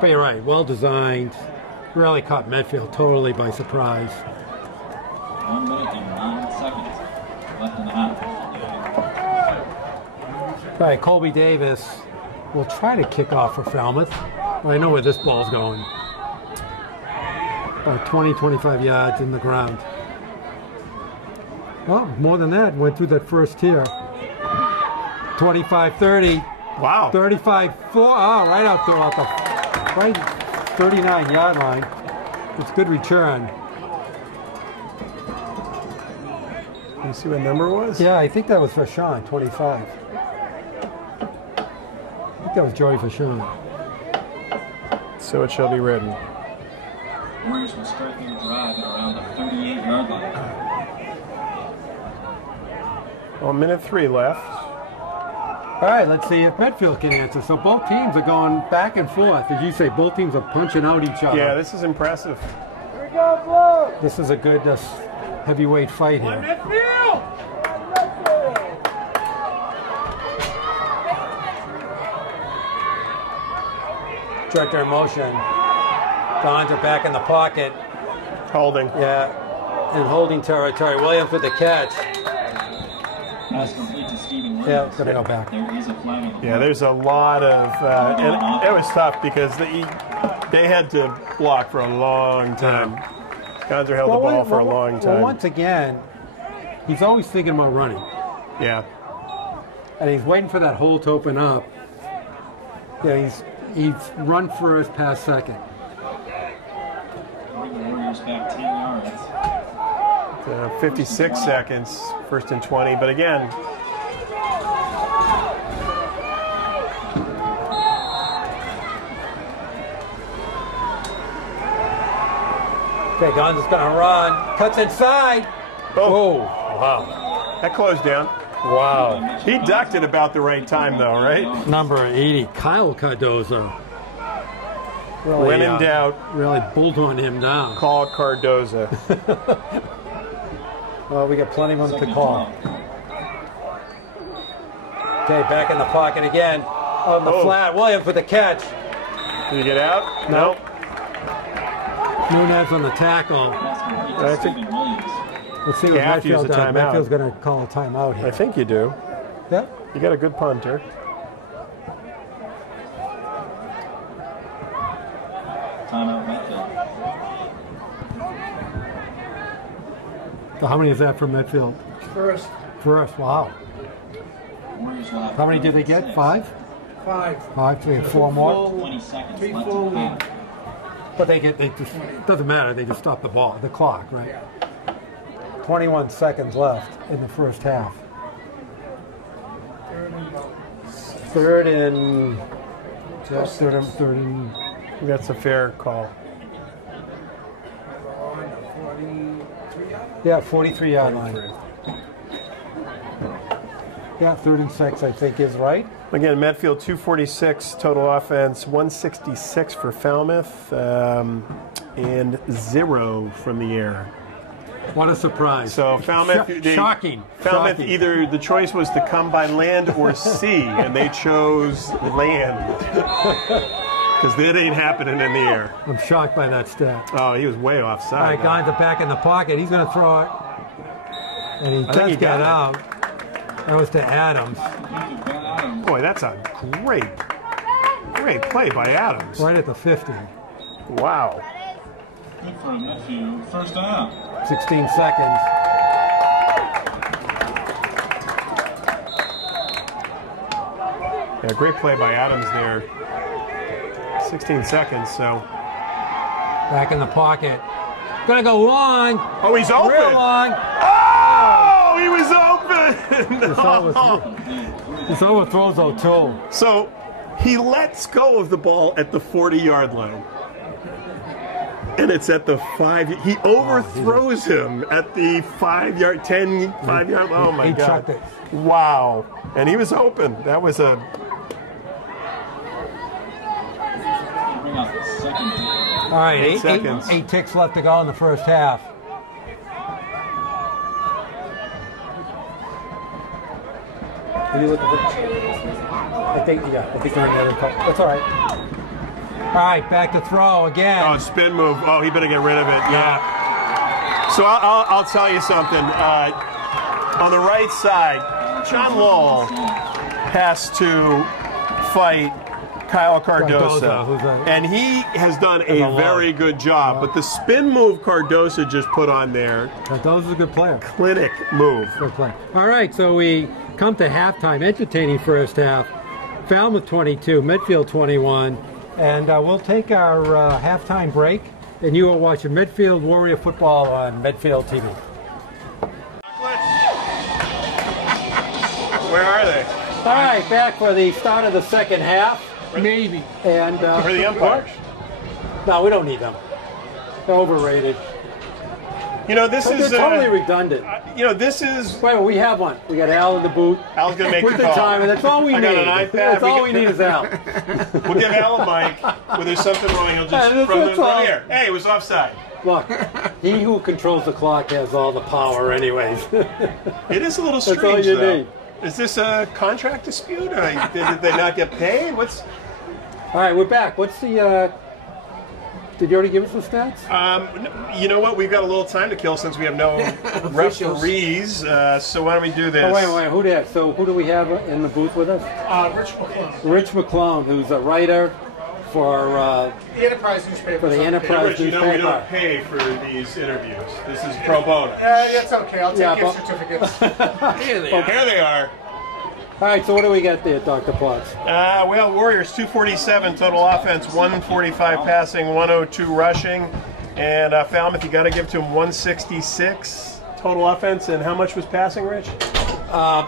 But you're right, well designed. Really caught Medfield totally by surprise. 1 minute and 9 seconds left in the half. All right, Colby Davis will try to kick off for Falmouth. Well, I know where this ball's going. About 20, 25 yards in the ground. Well, more than that, went through that first tier. 25-30. wow. 35-4. Oh, right out there at the right 39-yard line. It's good return. You see what number it was? Yeah, I think that was for Sean, 25. I think that was Joey for Sean. So it shall be written. Warriors will start their drive at around the 38-yard line. Well, minute 3 left. All right, let's see if Medfield can answer. So both teams are going back and forth. As you say, both teams are punching out each other. Yeah, this is impressive. Here we go, Blue. This is a good heavyweight fight here. Medfield! Director in motion. Dons are back in the pocket. Holding. Yeah, in holding territory. Williams with the catch. Pass complete to Stephen Williams. Yeah, it's going to go back. There is a flag on the Yeah, there's a lot of, and it was tough because they had to block for a long time. Gonzer held the ball for a long time. Well, once again, he's always thinking about running. Yeah. And he's waiting for that hole to open up. Yeah, he's run first, pass second. Bring the Warriors back 10 yards. 56 seconds, first and 20. But again, okay, Gonz's going to run. Cuts inside. Oh, wow. that closed down. Wow. He ducked it about the right time, though, right? Number 80, Kyle Cardozo. Really, When in doubt, really bulldogging him down. call Cardoza. Well, we got plenty of them to call. Okay, back in the pocket again. On the flat, Williams with the catch. Did he get out? Nope. Nunez on the tackle. I think, Let's see You what have to use Medfield a does. timeout. Medfield's going to call a timeout here. I think you do. Yeah. You got a good punter. Timeout Medfield. So how many is that for Medfield? First, Wow. Warriors will have How many did they get? 5? 5. 5, 3, 4 more. 20 seconds Three left full in the half. But they just, doesn't matter, they just stop the clock, right? 21 seconds left in the first half. Third and third and That's a fair call. yeah, 43-yard line. Yeah, 3rd and 6, I think, is right. Again, Medfield 246 total offense, 166 for Falmouth, and 0 from the air. What a surprise! So Falmouth, shocking. Falmouth, Shocking. either the choice was to come by land or sea, and they chose land because that ain't happening in the air. I'm shocked by that stat. Oh, he was way All offside. right, Gonza back in the pocket. He's going to throw it, and he think does he get got it. out. That was to Adams. Boy, that's a great play by Adams. Right at the 50. Wow. Good for Medfield. First down. 16 seconds. Yeah, great play by Adams there. 16 seconds, so. Back in the pocket. Gonna go long. Oh, he's open. Real long. Oh, he was open. This overthrows O'Toole. So he lets go of the ball at the 40-yard line. And it's at the 5. He overthrows him at the 5-yard, 5-yard. Oh my he God! chucked it. Wow! And he was open. That was a. Bring up the second. All right, 8 seconds. 8 ticks left to go in the first half. Are you looking for? I think they're in the other top. That's all right. All right, back to throw again. Oh, spin move. Oh, he better get rid of it. Yeah. So I'll tell you something. On the right side, John Lowell has to fight Kyle Cardoso, and he has done a very good job. But the spin move Cardoso just put on there, Cardoso's a good player. clinic move. Good play. All right, so we come to halftime. Entertaining first half. Falmouth 22, Medfield 21, and we'll take our halftime break. And you are watching Medfield Warrior football on Medfield TV. Where are they? All right, back for the start of the second half. Maybe. And Where are the umpires? no, we don't need them. They're overrated. You know, this But is they're totally redundant. you know, this is. Wait, well, we have one. We got Al in the booth. Al's gonna make with the the call. time, and that's all we I need. got an iPad. That's all we need is Al. We'll give Al a mic. When there's something wrong, he'll just Yeah, from that's all. here. Hey, it was offside. Look, he who controls the clock has all the power, anyways. It is a little That's strange, all you though. need. Is this a contract dispute? Or did they not get paid? What's? All right, we're back. What's the? Did you already give us the stats? You know what? We've got a little time to kill since we have no referees. So why don't we do this? Oh, wait. Who did? So who do we have in the booth with us? Rich McClung. Rich McClung, who's a writer for The Enterprise newspaper. For the Enterprise. Rich, you know we don't pay for these interviews. This is pro bono. That's okay. I'll take Yeah, gift but- certificates. Here they are. All right, so what do we got there, Dr. Potts? Well, Warriors 247 total offense, 145 passing, 102 rushing, and Falmouth, you got to give to them 166 total offense. And how much was passing, Rich?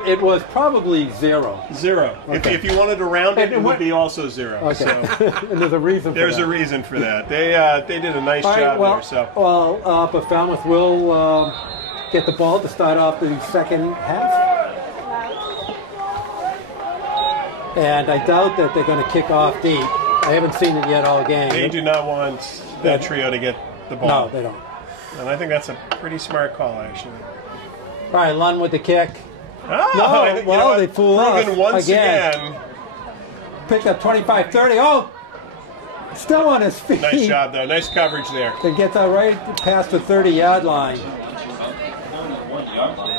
It was probably 0. 0. Okay. If you wanted to round it, And it would what- be also 0. Okay, So and there's a reason for there's that. a reason for that. They did a nice All right, job well, there. So but Falmouth will get the ball to start off the second half. And I doubt that they're going to kick off deep. I haven't seen it yet all game. they do not want that trio to get the ball. No, they don't. And I think that's a pretty smart call, actually. All right, Lund with the kick. Oh, No, you know well, what? they fool us Proven once again. Picked up 25-30. Oh, still on his feet. Nice job, though. Nice coverage there. They get that right past the 30-yard line. 1-yard line.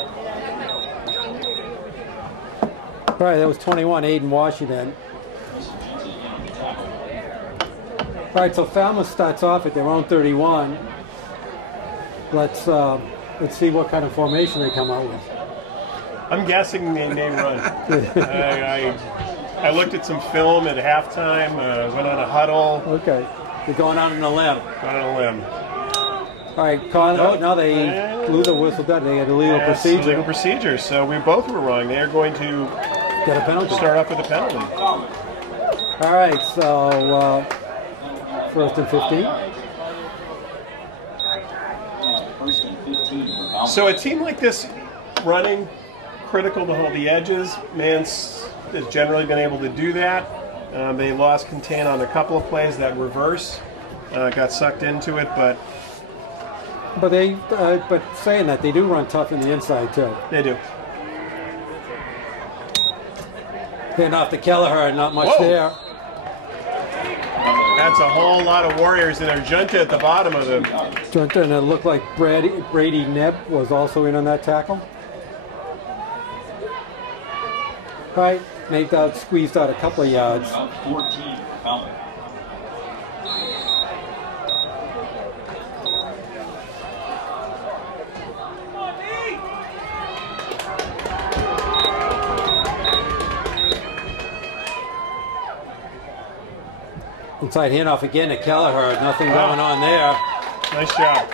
All right, that was 21, Aiden Washington. All right, so Falmouth starts off at their own 31. Let's see what kind of formation they come out with. I'm guessing they may run. I looked at some film at halftime, went on a huddle, Okay, they're going out on a limb. got on a limb. All right, now they blew the whistle. They had a legal Yes, procedure. legal procedure. So we both were wrong. They are going to Get a penalty. start off with a penalty. All right, so first and 15. First and 15 for Falmouth. So a team like this, running, critical to hold the edges. Mance has generally been able to do that. They lost contain on a couple of plays that reverse, got sucked into it, but But saying that, they do run tough in the inside too. they do. Getting off to Kelleher, not much Whoa. there. That's a whole lot of Warriors in there. Junta at the bottom of them. And it looked like Brady Nebb was also in on that tackle. Right, made out, squeezed out a couple of yards. About 14 for Falmouth. Inside handoff again to Kelleher. Nothing going on there. Nice job.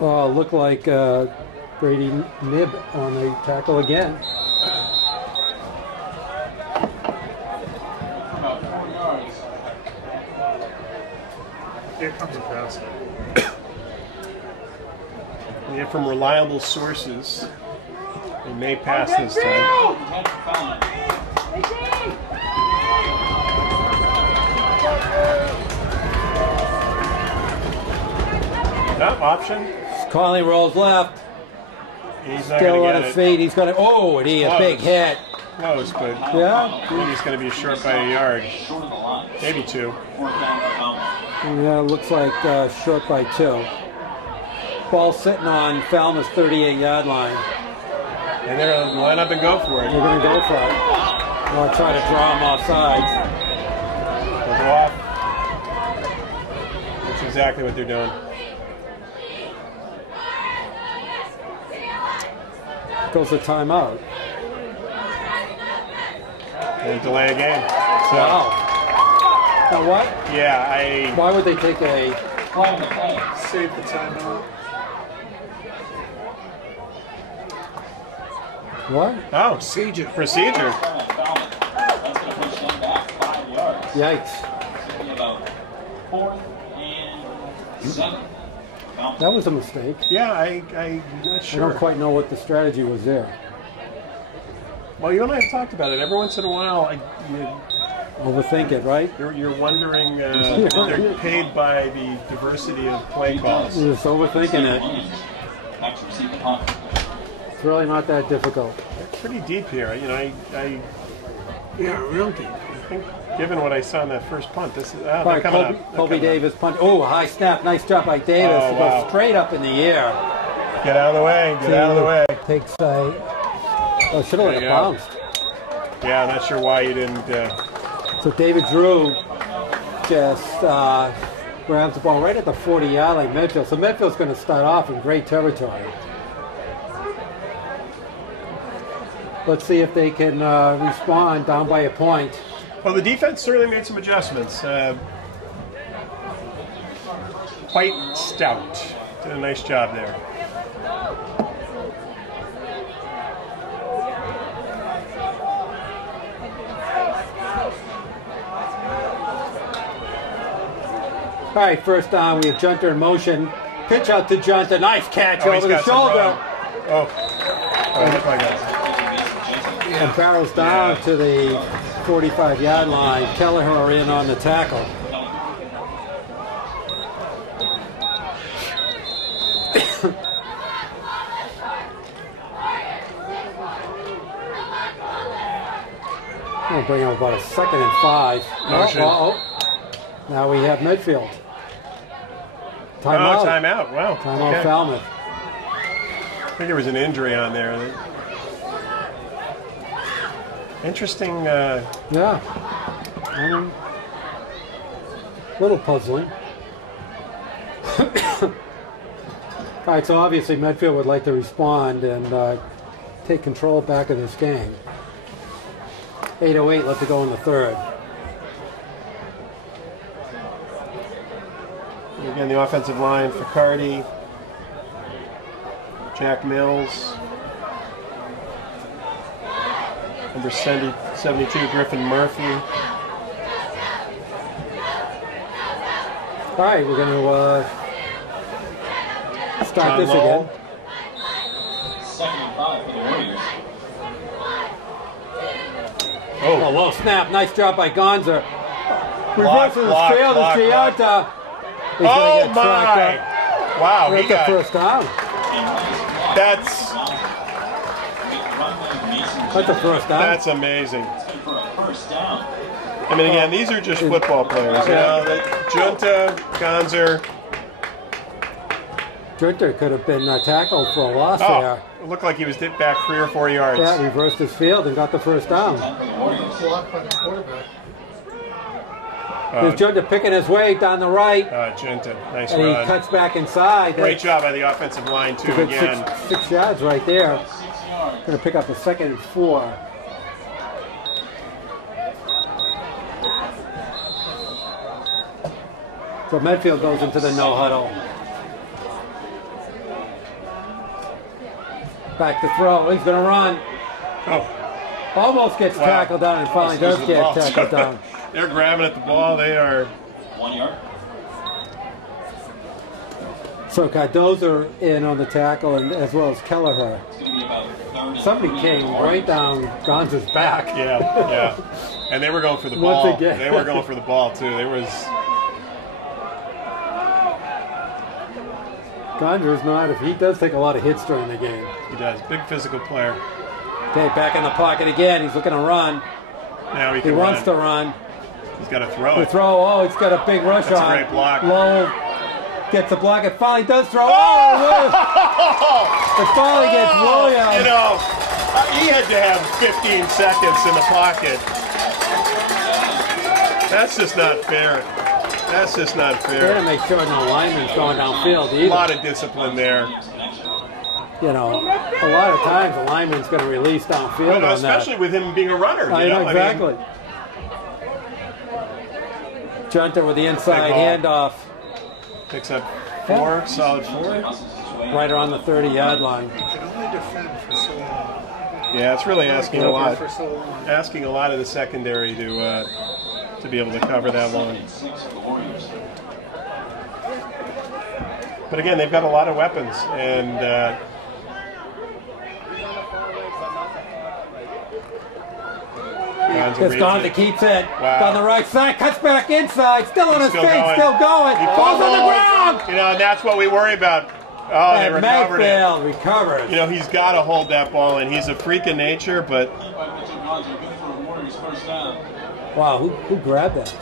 Oh, looked like Brady Nib on the tackle again. About 4 yards. Here comes a pass. We have from reliable sources. They may pass this time. 10 for Falmouth. Option. Conley rolls left. He's not Still going on to get his it. feet. He's going to. Oh, and he a big hit. Close, but Yeah. I think he's going to be short by a yard. Short of the line. Maybe 2. 4th down for Falmouth. Yeah, looks like short by 2. Ball sitting on Falmouth's 38-yard line. And they're going to line up and go for it. They're going to go for it. Or try to draw him off sides. They'll go off. That's exactly what they're doing. Goes the timeout. And delay a game. So, Wow. Now what? yeah, Why would they take a? Flag on the play. save the timeout. What? Oh, Procedure. procedure. Falmouth. That's going to push them back 5 yards. Yikes. It's going to be about 4th and 7. Falmouth. That was a mistake. Yeah, I'm not I sure. don't quite know what the strategy was there. Well, you and I have talked about it. Every once in a while, Overthink it, right? you're wondering if they're paid by the diversity of play calls. You're just overthinking it. Back to receive the punt. It's really not that difficult. It's pretty deep here. You know, I Yeah, real deep. think, given what I saw in that first punt, this is All they're right, coming Colby, up. They're Colby coming Davis punt. Oh, high snap. Nice job by Davis. Oh, It wow. goes straight up in the air. up. Get out of the way. Get out of the way. Takes a. Oh, should have let There it you go. bounce. Yeah, I'm not sure why you didn't. So David Drew just grabs the ball right at the 40-yard line, Medfield. So Medfield's going to start off in great territory. Let's see if they can respond down by a point. Well, the defense certainly made some adjustments. Quite stout. Did a nice job there. All right, first down, we have Junter in motion. Pitch out to Junter. Nice catch Oh, he's over the got some shoulder. run. Oh, look like that. And barrels down to the 45-yard line. Kelleher in on the tackle. We'll bring up about a 2nd and 5. Motion. Now we have Medfield. Oh, Timeout. timeout. Wow. Timeout Okay. Falmouth. I think there was an injury on there. Interesting. Yeah. I mean, a little puzzling. All right, so obviously Medfield would like to respond and take control back of this game. 8:08 left to go in the third. Again, the offensive line: Ficardi, Jack Mills, number 72, Griffin Murphy. All right, we're going to start John this Lowell. again. 2nd and 5 for the Warriors. Oh, low snap. Nice job by Gonza. Block, Reverses block, his trail to block, Gianta. He's Oh gonna get my! tracked Wow, up. he That's the got. first down. That's That's the first down. that's amazing. For a first down. I mean, again, these are just football players. You know, Junta, Gonzer. Junter could have been tackled for a loss there. It looked like he was dipped back 3 or 4 yards. Yeah, reversed his field and got the first down. Blocked by the quarterback. There's Junter picking his way down the right. Junter, nice and run. he cuts back inside. Great job by the offensive line, too, Good again. six yards right there. Going to pick up a 2nd and 4. So Medfield goes into the no huddle. Back to throw. He's going to run. Oh, Almost gets tackled down and finally does the get ball. tackled down. They're grabbing at the ball. They are. 1 yard. So Cardozo in on the tackle, and as well as Kelleher. It's going to be about 30. Somebody came right down Gonza's back. Yeah. And they were going for the ball. Once again. They were going for the ball, too. There was. Gonza's not. He does take a lot of hits during the game. He does. Big physical player. Okay, back in the pocket again. He's looking to run. Now he He can wants to run. run. He's got to throw The it. throw, he's got a big rush That's a on. great block. Low gets a block. It finally does throw. It finally gets Williams. You know, he had to have 15 seconds in the pocket. That's just not fair. That's just not They're fair. going to make sure no lineman's going downfield A either. lot of discipline there. You know, a lot of times the lineman's going to release downfield on that. Especially with him being a runner. I You know, know, exactly. Junter with the inside handoff. Picks up 4, solid 4. Right around the 30-yard line. You can only defend for so long. Yeah, it's really asking a lot. For so long. Asking a lot of the secondary to be able to cover that long. But again, they've got a lot of weapons, and It's Gonza keeps it. Wow. Down the right side, cuts back inside, still on his Still feet, going. still going. He Falls on the fumbled. ground. You know, and that's what we worry about. Oh, they And recovered it. Medfield recovers. You know, he's got to hold that ball, and he's a freak of nature, but Wow, who grabbed that?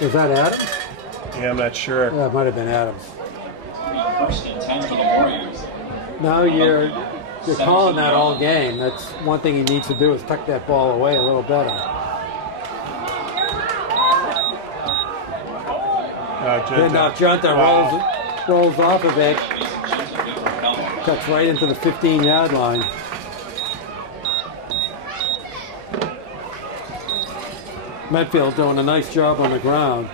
Was that Adams? yeah, I'm not sure. Yeah, it might have been Adams. 1st and 10 for the Warriors. Now you're calling that all game. That's one thing he needs to do is tuck that ball away a little better. Then now Junter rolls off of it, cuts right into the 15-yard line. Medfield doing a nice job on the ground.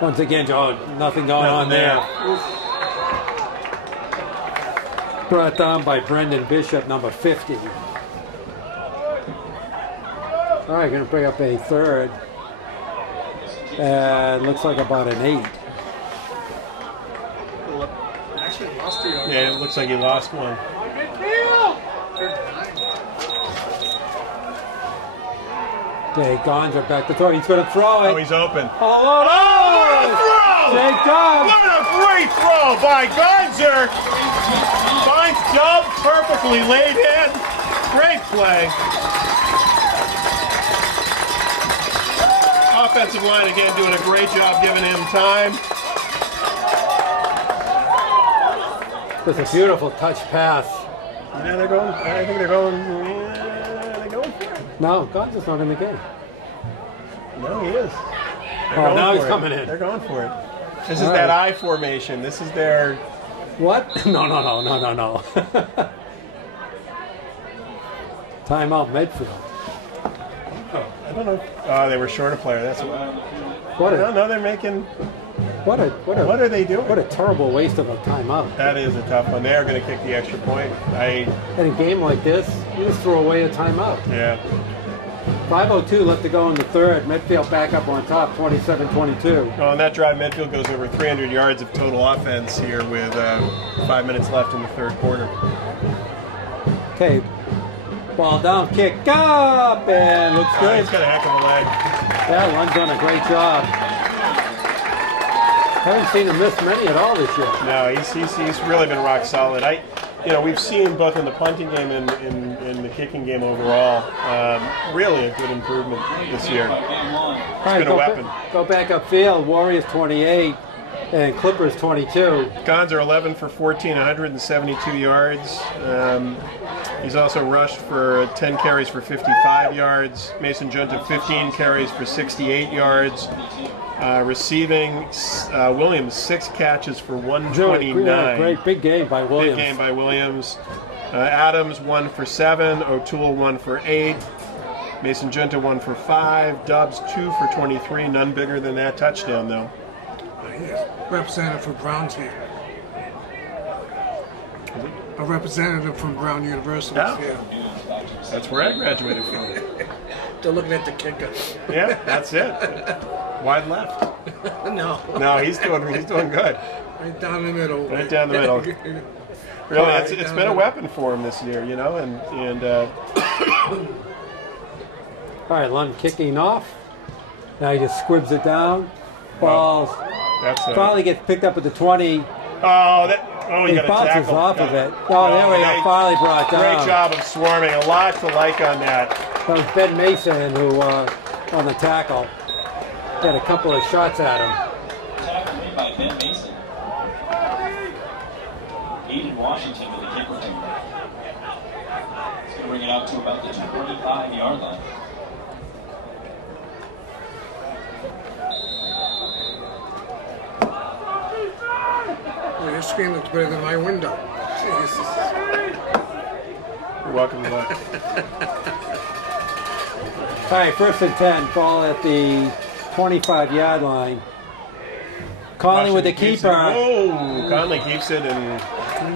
Once again, Joe, nothing going on there. Brought down by Brendan Bishop, number 50. All right, going to bring up a 3rd. And looks like about an 8. Actually lost the yard. Yeah, it looks like he lost one. Okay, Gonza back to throw. He's going to throw it. Oh, he's open. Oh, What a throw! Jake Dobbs. What a great throw by Gonzer! Finds Dub perfectly laid in. Great play. Offensive line again doing a great job giving him time. That's a beautiful touch pass. Yeah, they're going. I think they're going. Yeah, they're going for it. No, Gonza's not in the game. No, he is. Oh, now he's coming in. They're going for it. This is All that right. I formation. This is their. What? No. Timeout Medfield. I don't know. Oh, they were short a player. That's what. What No, they're making. what are they doing? What a terrible waste of a timeout. That is a tough one. They are going to kick the extra point. In a game like this, you just throw away a timeout. Yeah. 5:02 left to go in the 3rd. Medfield back up on top, 27-22. Well, on that drive, Medfield goes over 300 yards of total offense here with 5 minutes left in the 3rd quarter. Okay, ball down, kick up, and looks good. He's got a heck of a leg. That one's done a great job. Haven't seen him miss many at all this year. No, he's really been rock solid. we've seen both in the punting game and in the kicking game overall, really a good improvement this year. It's been a weapon. Go back upfield. Warriors 28 and Clippers 22. Gons are 11 for 14, 172 yards. He's also rushed for 10 carries for 55 yards. Mason Junta 15 carries for 68 yards. Receiving, Williams 6 catches for 129. Great big game by Williams. Big game by Williams. Adams 1 for 7. O'Toole 1 for 8. Mason Junta 1 for 5. Dubs 2 for 23. None bigger than that touchdown though. Representative for Brown's here. A representative from Brown University. Yeah. That's where I graduated from. They're looking at the kicker. Yeah, that's it. Wide left. No, he's doing good. Right down the middle. Right down the middle. Really, it's been a weapon for him this year, and all right, Lund kicking off. Now he just squibs it down. Balls. Finally gets picked up at the 20. He he bounces off of it. Oh, there we go. Finally brought down. Great job of swarming. A lot to like on that. That was Ben Mason who, on the tackle, had a couple of shots at him. Tackle made by Ben Mason. Aiden Washington with the kick return. It's going to bring it out to about the 25-yard line. Oh, your screen looks better than my window. Jesus. You're welcome to that. All right, 1st and 10, ball at the 25-yard line. Conley with the keeper. Oh, Conley keeps it and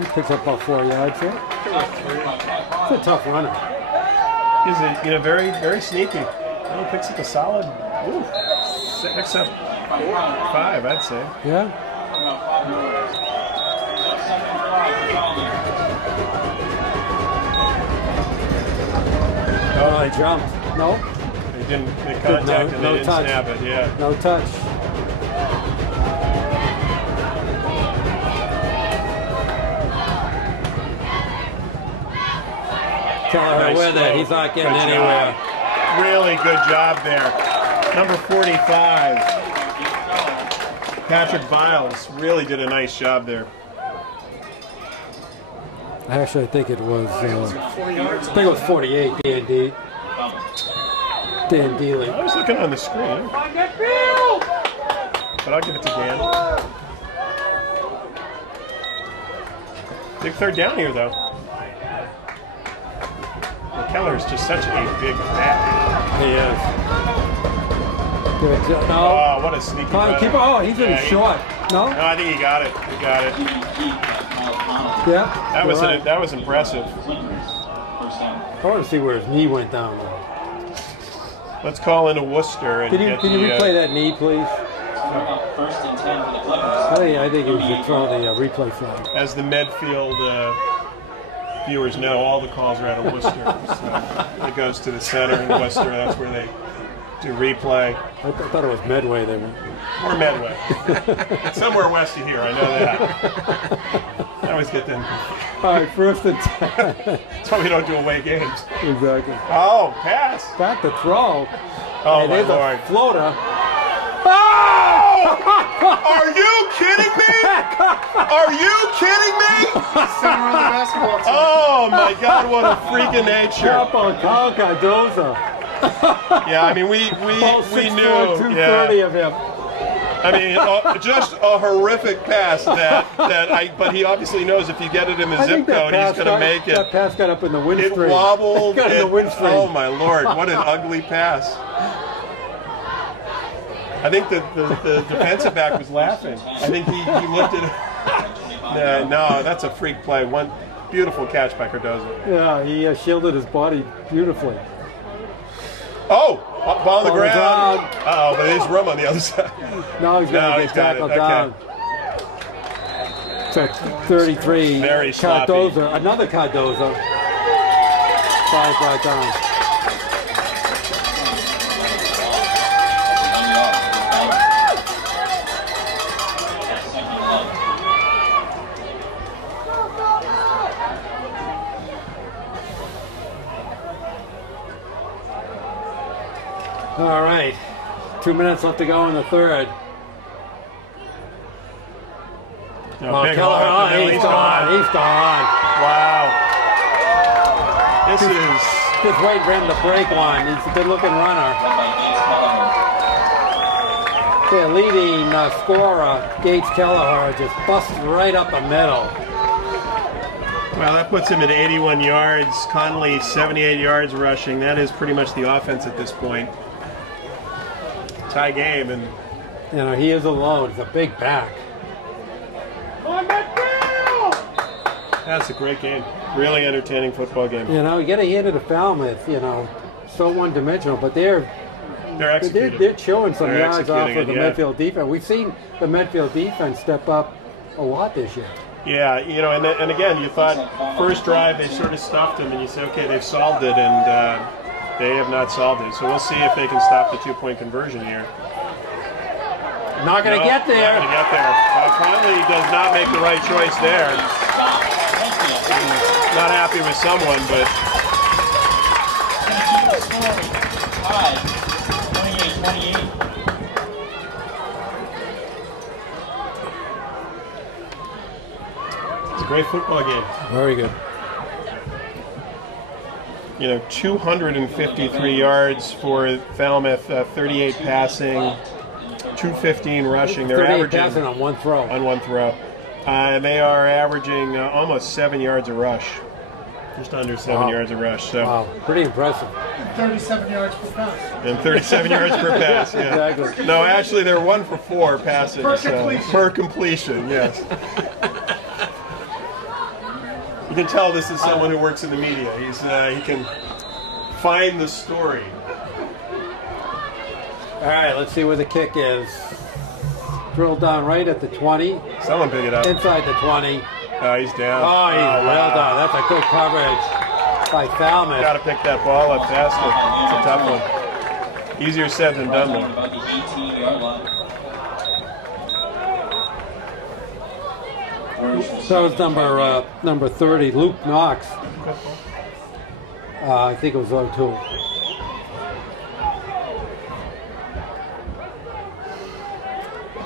he picks up about 4 yards there. It's a tough runner. He's very, very sneaky. He picks up a solid 6 up 5, I'd say. Yeah. Oh, he jumped. Nope. They didn't make contact and they didn't snap it. Yeah. No touch. Kelleher with it. He's not getting anywhere. Really good job there. Number 45. Patrick Biles really did a nice job there. Actually, I think it was. I think it was 48. D&D. Dan Dealey. I was looking on the screen, but I'll give it to Dan. Big third down here, though. Keller is just such a big back. He is. Good. No. Oh, what a sneaky Keep, oh, he's in short. No? No, I think he got it. He got it. Yeah. That was impressive. I want to see where his knee went down. Let's call into Worcester and can you replay that knee, please? 1st and 10 for the Clippers. I think we should throw the replay flag. As the Medfield viewers know, all the calls are out of Worcester. So it goes to the center in Worcester. That's where they do replay. I thought it was Medway. They were. Or Medway. It's somewhere west of here, I know that. I always get them. All right, 1st and 10. That's why we don't do away games. Exactly. Oh, pass. Back to throw. Oh, hey, my there's Lord. A floater. Oh! Are you kidding me? Are you kidding me? Oh, my God, what a freak of nature. Cardoza. Yeah, I mean, we knew. 230 of him. I mean, just a horrific pass but he obviously knows if you get it in the zip code, he's going to make it. That pass got up in the windstream. It wobbled. Got in the windstream. Oh, my Lord, what an ugly pass. I think the defensive back was laughing. I think he looked at it. No, that's a freak play. One beautiful catch by Cardoza. Yeah, he shielded his body beautifully. Oh, ball on the ground. Uh-oh, but there's room on the other side. No, he's going to get tackled down. So 33. Very sloppy. Cardoza, another Cardoza. 5 right down. 2 minutes left to go in the third. No, big Keller, hole. he's gone. He's gone. Wow. This is Just waiting for him to break one. He's a good-looking runner. The leading scorer, Gates Kelleher, just busts right up the middle. well. That puts him at 81 yards. Connolly 78 yards rushing. That is pretty much the offense at this point. Tie game, and You know, he is alone. He's a big back. On Medfield! that's a great game. Really entertaining football game. You know, you get a hand of the Falmouth. You know, so one-dimensional, but they're executing. showing some They're yards off executing of the it, yeah. Medfield defense. We've seen the Medfield defense step up a lot this year. Yeah, you know, and again, you thought first drive they sort of stuffed them, and you say, okay, they've solved it, and they have not solved it. So we'll see if they can stop the two-point conversion here. Not going to get there. Not going to get there. Conley does not make the right choice there. Not happy with someone, but 28-28. it's a great football game. Very good. You know, 253 yards for Falmouth, 38 passing, 215 rushing. They're 38 averaging passing on one throw. on one throw. They are averaging almost 7 yards a rush. Just under 7 yards a rush. So. Wow, pretty impressive. 37 yards per pass. And 37 yards per pass, yeah. Exactly. No, actually, they're 1 for 4 passes. Per completion. Per completion, yes. You can tell this is someone who works in the media. He can find the story. All right, let's see where the kick is. Drilled down right at the 20, Someone pick it up. inside the 20. Oh, he's down. Oh, he's well done. That's a good coverage by Falmouth. Got to pick that ball up faster. It's a tough one. Easier said than done, though. About the 18-yard line. That was number 30, Luke Knox. I think it was 02.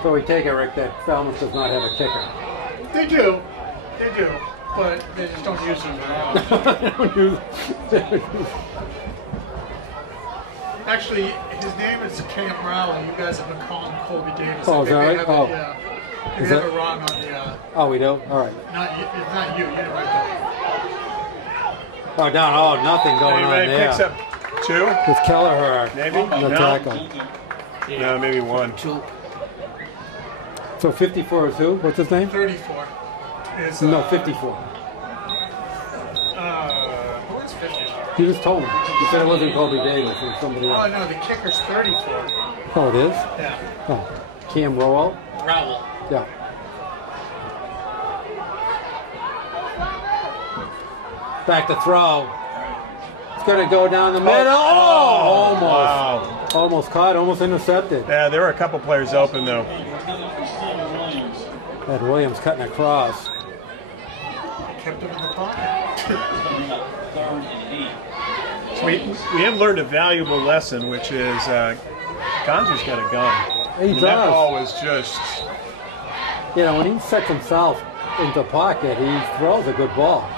So we take it, Rick, that Falmouth does not have a kicker. They do. They do. But they just don't use them very often. Actually, his name is Cam Rowley. You guys have been calling him Colby Davis. Oh, I is think that they right? have Oh. it, yeah. You Is have that- it wrong on the. Oh, we do? All right. Not you. It's not you. You did it right Oh, down. Oh, nothing going on Anybody picks there. up 2? It's Kelleher. Maybe? The No. tackle. No, maybe 1. So 54 is who? What's his name? 34. Is, No, 54. Who is 54? You just told me. You said it wasn't Colby Davis. It was somebody Oh, else. no, the kicker's 34. Oh, it is? Yeah. Oh, Cam Rowell? Rowell. Yeah. Back to throw. It's going to go down the middle. Oh, almost. Wow. Almost caught, almost intercepted. Yeah, there were a couple players open, though. Had Williams cutting across. Kept him in the pocket. So we have learned a valuable lesson, which is Gonzer's got a gun. He I mean, that does. ball was just... You know, when he sets himself into pocket, he throws a good ball.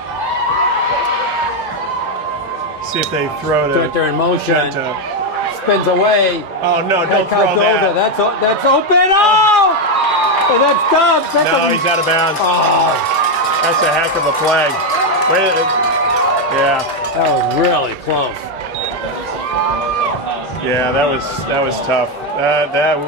See if they throw to... They're in motion. Gento. Spins away. Oh, no, don't throw Cardoza. that. That's open. Oh! And that's Dobbs. That's No, he's out of bounds. Oh, That's a heck of a play. Wait, yeah, that was really close. yeah, that was tough.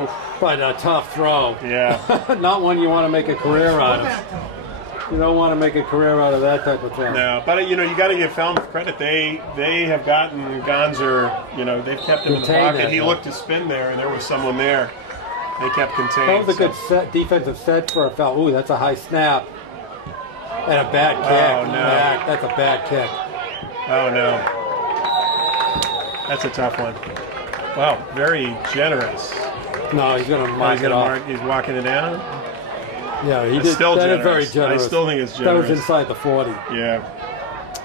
Oof, But a tough throw. yeah. Not one you want to make a career out of. You don't want to make a career out of that type of throw. No, but you know, you got to give Falmouth credit. They have gotten Gonzer. You know, they've kept him in the Contained pocket. that, He yeah. looked to spin there, and there was someone there. They kept contained. That was a so- good set, defensive set for a foul. Ooh, that's a high snap. And a bad kick. Oh, no. That's a bad kick. Oh no, that's a tough one. Wow, very generous. No, he's going to mark it off. He's walking it down. Yeah, he It's did. still That is generous. very generous. I still think it's That was generous. inside the 40. Yeah.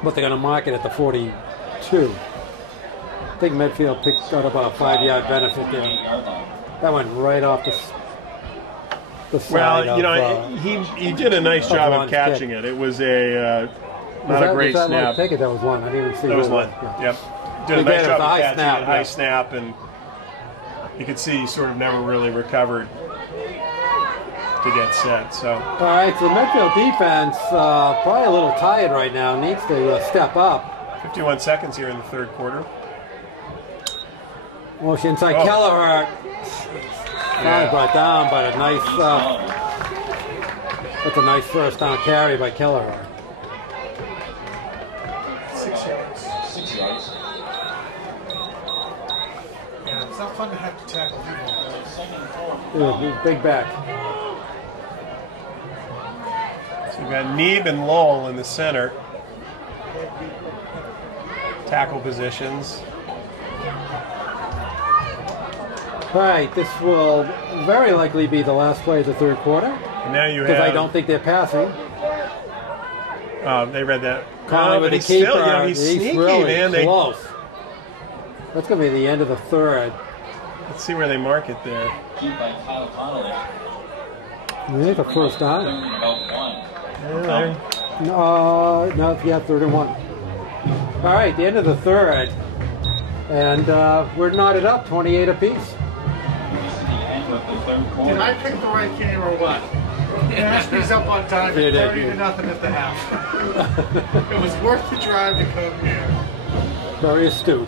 But they're going to mark it at the 42. think Medfield picked out about a 5-yard benefit there. 8-yard line. That went right off the side. Well, you know, he did a nice job of Lon's catching kick. it. It was a not a great was that snap. Take it. That was one. I didn't even see. That was who it one. Yeah. Yep. Did a Again, nice it job was a of high catching snap, it, high yeah. snap, and you could see he sort of never really recovered to get set. So All right, so the Medfield defense, probably a little tired right now, needs to step up. 51 seconds here in the third quarter. Motion inside Oh. Kelleher. Yeah. Brought down, but a nice, that's a nice first down carry by Kelleher. 6 yards. 6 yards. Yeah, it's not fun to have to tackle people. Second and 4. Yeah, he's big back. So we've got Neeb and Lowell in the center. Tackle positions. All right, this will very likely be the last play of the third quarter And now you because have. I don't think they're passing. They read that. Conley No, with but the he's still, keeper. you know, he's sneaky, really man. close. That's going to be the end of the third. Let's see where they mark it there. Keep by Kyle Connolly. I think a first down. Third and about 1. No, yeah, 3rd and 1. All right, the end of the third, and we're knotted up, 28 apiece. This is the end of the third quarter. Did I pick the right game or what? Ashby's up on time, You did, 30 you to did. nothing at the half. It was worth the drive to come here. Very astute.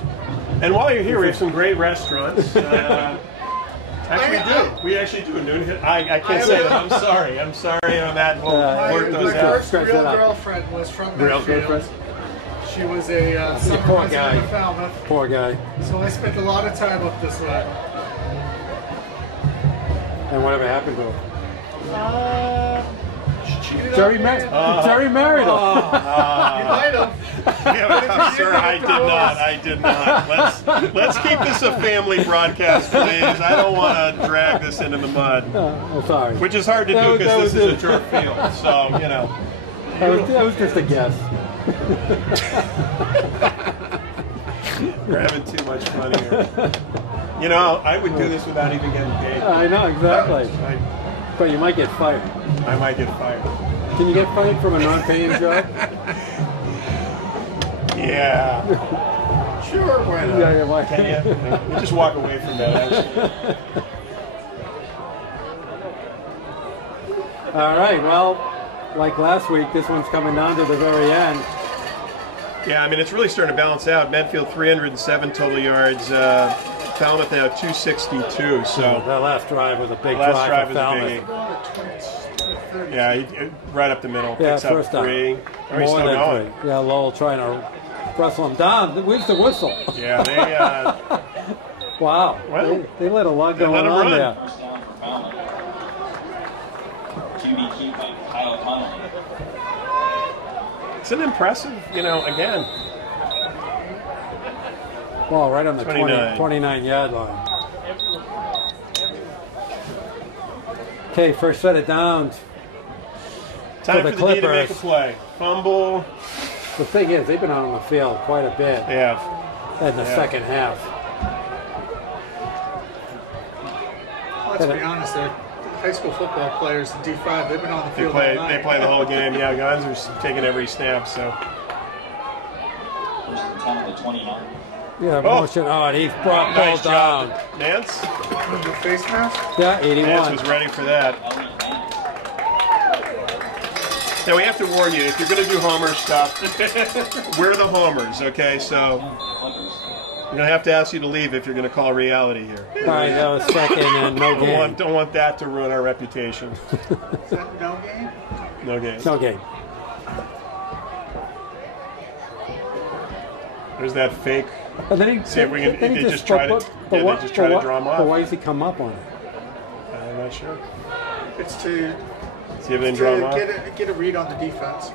And while you're here, we have some great restaurants. Actually, we do. We actually do. I can't say that. I'm sorry. I'm sorry on that. We'll work My those out. first Scratch real that up. girlfriend was from Real Medfield. girlfriend? She was a summer poor resident guy. of Falmouth, Poor guy. so I spent a lot of time up this way. And whatever happened to him? Cheated Jerry, on me. Jerry married him. You might have. Yeah, sir, I did not. Let's keep this a family broadcast, please. I don't want to drag this into the mud, Oh, sorry. which is hard to do because this is a turf field. So, you know. That was just a guess. We're having too much fun here. You know, I would do this without even getting paid. I know, exactly. But you might get fired. I might get fired. Can you get fired from a non-paying job? Yeah. Sure, why not? Yeah, why Can you? We'll just walk away from that, actually. All right, well, like last week, this one's coming down to the very end. Yeah, I mean, it's really starting to balance out. Medfield 307 total yards. Falmouth now 262. So That last drive was a big last drive drive for was a Falmouth. biggie. Yeah, right up the middle. Yeah, Picks up first down. 3. Oh, he's More still than going. 3. Yeah, Lowell trying to wrestle him down. Where's the whistle? Yeah, they Wow, Well, they let a lot they go let him on run. there. First down for Falmouth. QB keep by Kyle Connolly. It's an impressive, again. Ball right on the 29. 29-yard line. Okay, first set of downs. Time the for the D to make a Clippers. play. Fumble. The thing is, they've been out on the field quite a bit Yeah. in the Yeah. second half. Let's be honest, they're high school football players in D5. They've been on the They field play. all night. They play the whole game. Yeah, guys are taking every snap. So First and 10 at the 29. Yeah, Oh. motion on. He's brought nice both down. job, Nance. The face mask? Yeah, Nance 81. was ready for that. Elliot Nance. Now we have to warn you, if you're going to do Homer stuff, we're the Homers, okay? So Clippers. I'm going to have to ask you to leave if you're going to call reality here. All right, that was second and no game. Don't want that to ruin our reputation. Is that no game? No game. No game. There's that fake. And then he, See if we can- then he they just try to- but yeah, they what- just try to but draw him what- off. But why does he come up on it? I'm not sure. It's to, See if they can draw him off. get a read on the defense.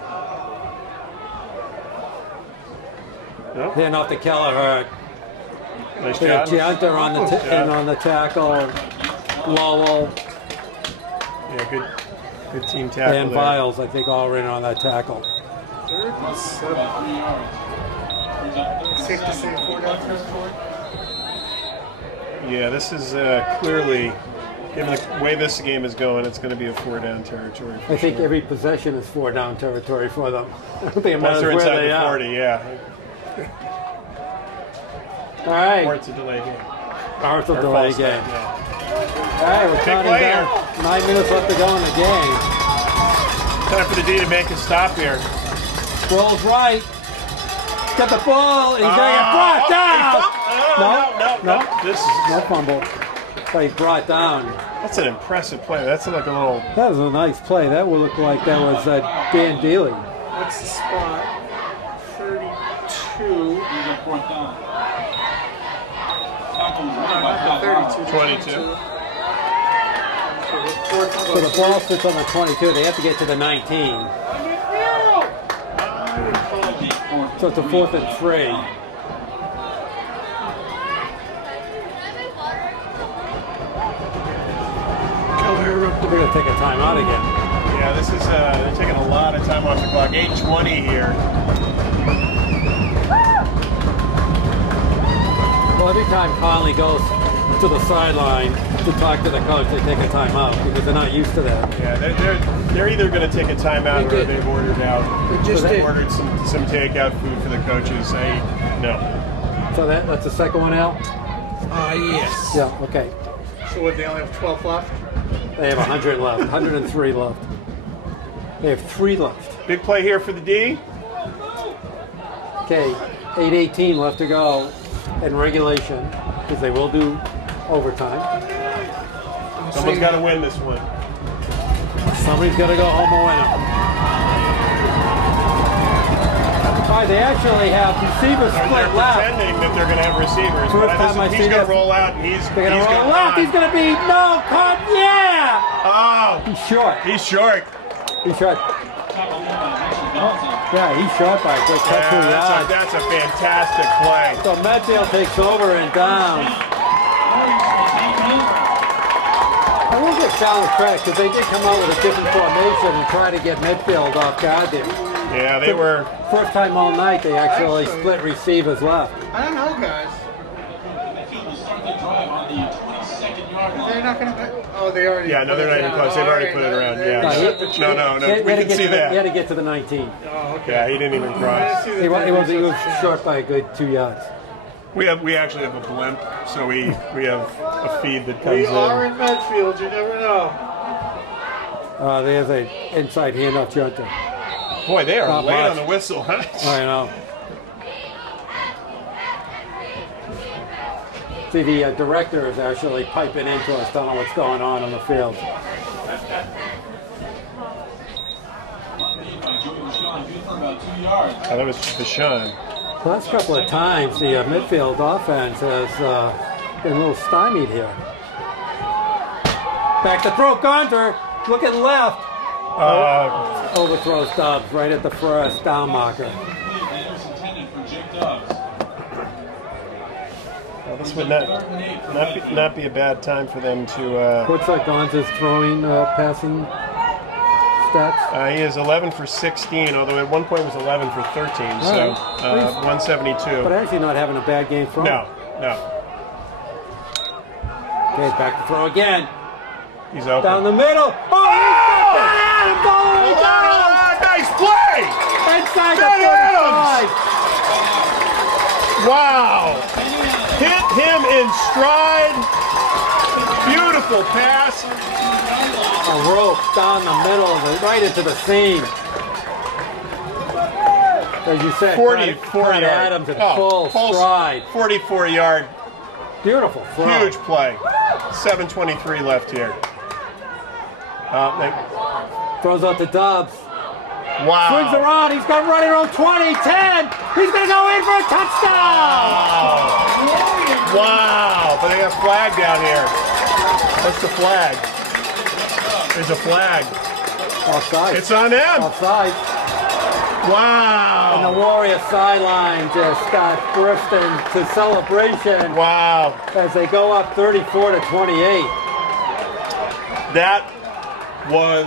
No? Hand off to Kelleher. Nice They had job. Giunter on the Good job. and on the tackle. Lowell Yeah, good team tackle and there. Viles, I think, all in on that tackle. Third and 7. About 3 yards. Third down, 39. safe to say 4 down territory? Yeah, this is clearly, given the way this game is going, it's going to be a 4 down territory. I think every possession is 4 down territory for them. I don't think it Once matters they're where inside they the are. 40, yeah. All right. Or it's a delay game. Or it's a Or delay false game. start, yeah. All right, we're counting play down. 9 minutes left to go in the game. Time for the D to make a stop here. Rolls right. Got the ball. He's going to get brought down. No. This is, No fumble. But he's brought down. that's an impressive play. That's like a little. That was a nice play. That would look like that was Dan Dealey. What's the spot? 32. Here's a 4th down. Tackles right about that 32. 22. So the ball sits on the 22. They have to get to the 19. So it's a 4th and 3. We're going to take a timeout again. Yeah, this is they're taking a lot of time off the clock. 8:20 here. Well, every time Conley goes to the sideline to talk to the coach, they take a timeout because they're not used to that. Yeah, they're either going to take a timeout or they've ordered out. did. Ordered some takeout food for the coaches. No. So that's the second one out? Yes. Yeah, okay. So what, they only have 12 left? They have 100 left, 103 left. They have 3 left. Big play here for the D. Okay, 8:18 left to go in regulation because they will do overtime. Someone's got to win this one. Somebody's got to go home a winner. All right, they actually have receivers They're split left. pretending that they're going to have receivers. First But time I he's see going to this. roll out, and he's They're going to roll left. He's going to be caught. Yeah! Oh, He's short. he's short. He's short. Yeah, he's short by a quick cut Yeah, 2 yards. that's a fantastic play. So Medfield takes over and down. I will give Falmouth credit because they did come out with a different formation and try to get Medfield off guard there. Yeah, they were. First time all night they actually split receivers left. I don't know, guys. Medfield will start the drive on the 22nd yard line. They're not going to. Oh, they already. Yeah, no, they're not even close. They've already put it around. Yeah. No. He We had to can get see to the- He had that. to get to the 19. Oh, okay. Yeah, he didn't even cross. He was short by a good 2 yards. We actually have a blimp, so we have a feed that comes We are in. in Medfield, you never know. There's an inside handoff junter. Boy, they are Not late much. on the whistle, huh? I know. See, the director is actually piping into us, telling what's going on the field. Oh, that was Deshaun. The last couple of times, the midfield offense has been a little stymied here. Back to throw, Gonter, looking left. Overthrows Dobbs right at the first down marker. Well, this would not be a bad time for them to. What's like Gonz's throwing, passing stats? He is 11 for 16, although at one point was 11 for 13, so 172. But actually not having a bad game from him. No. Okay, back to throw again. He's open. Down the middle. Oh! Nice play! Inside the Ben 35. Wow! Hit him in stride. Beautiful pass. A rope down the middle of it, right into the seam. As you said, 44 Todd yard. Adams in full stride. 44-yard. Beautiful throw. Huge play. 7:23 left here. Throws out to Dobbs. Wow. Swings around. He's got running around 20, 10. He's going to go in for a touchdown. Wow. But they got a flag down here. What's the flag? There's a flag. Offside. It's on them. Offside. Wow. And the Warrior sideline just got burst into celebration. Wow. As they go up 34-28. That was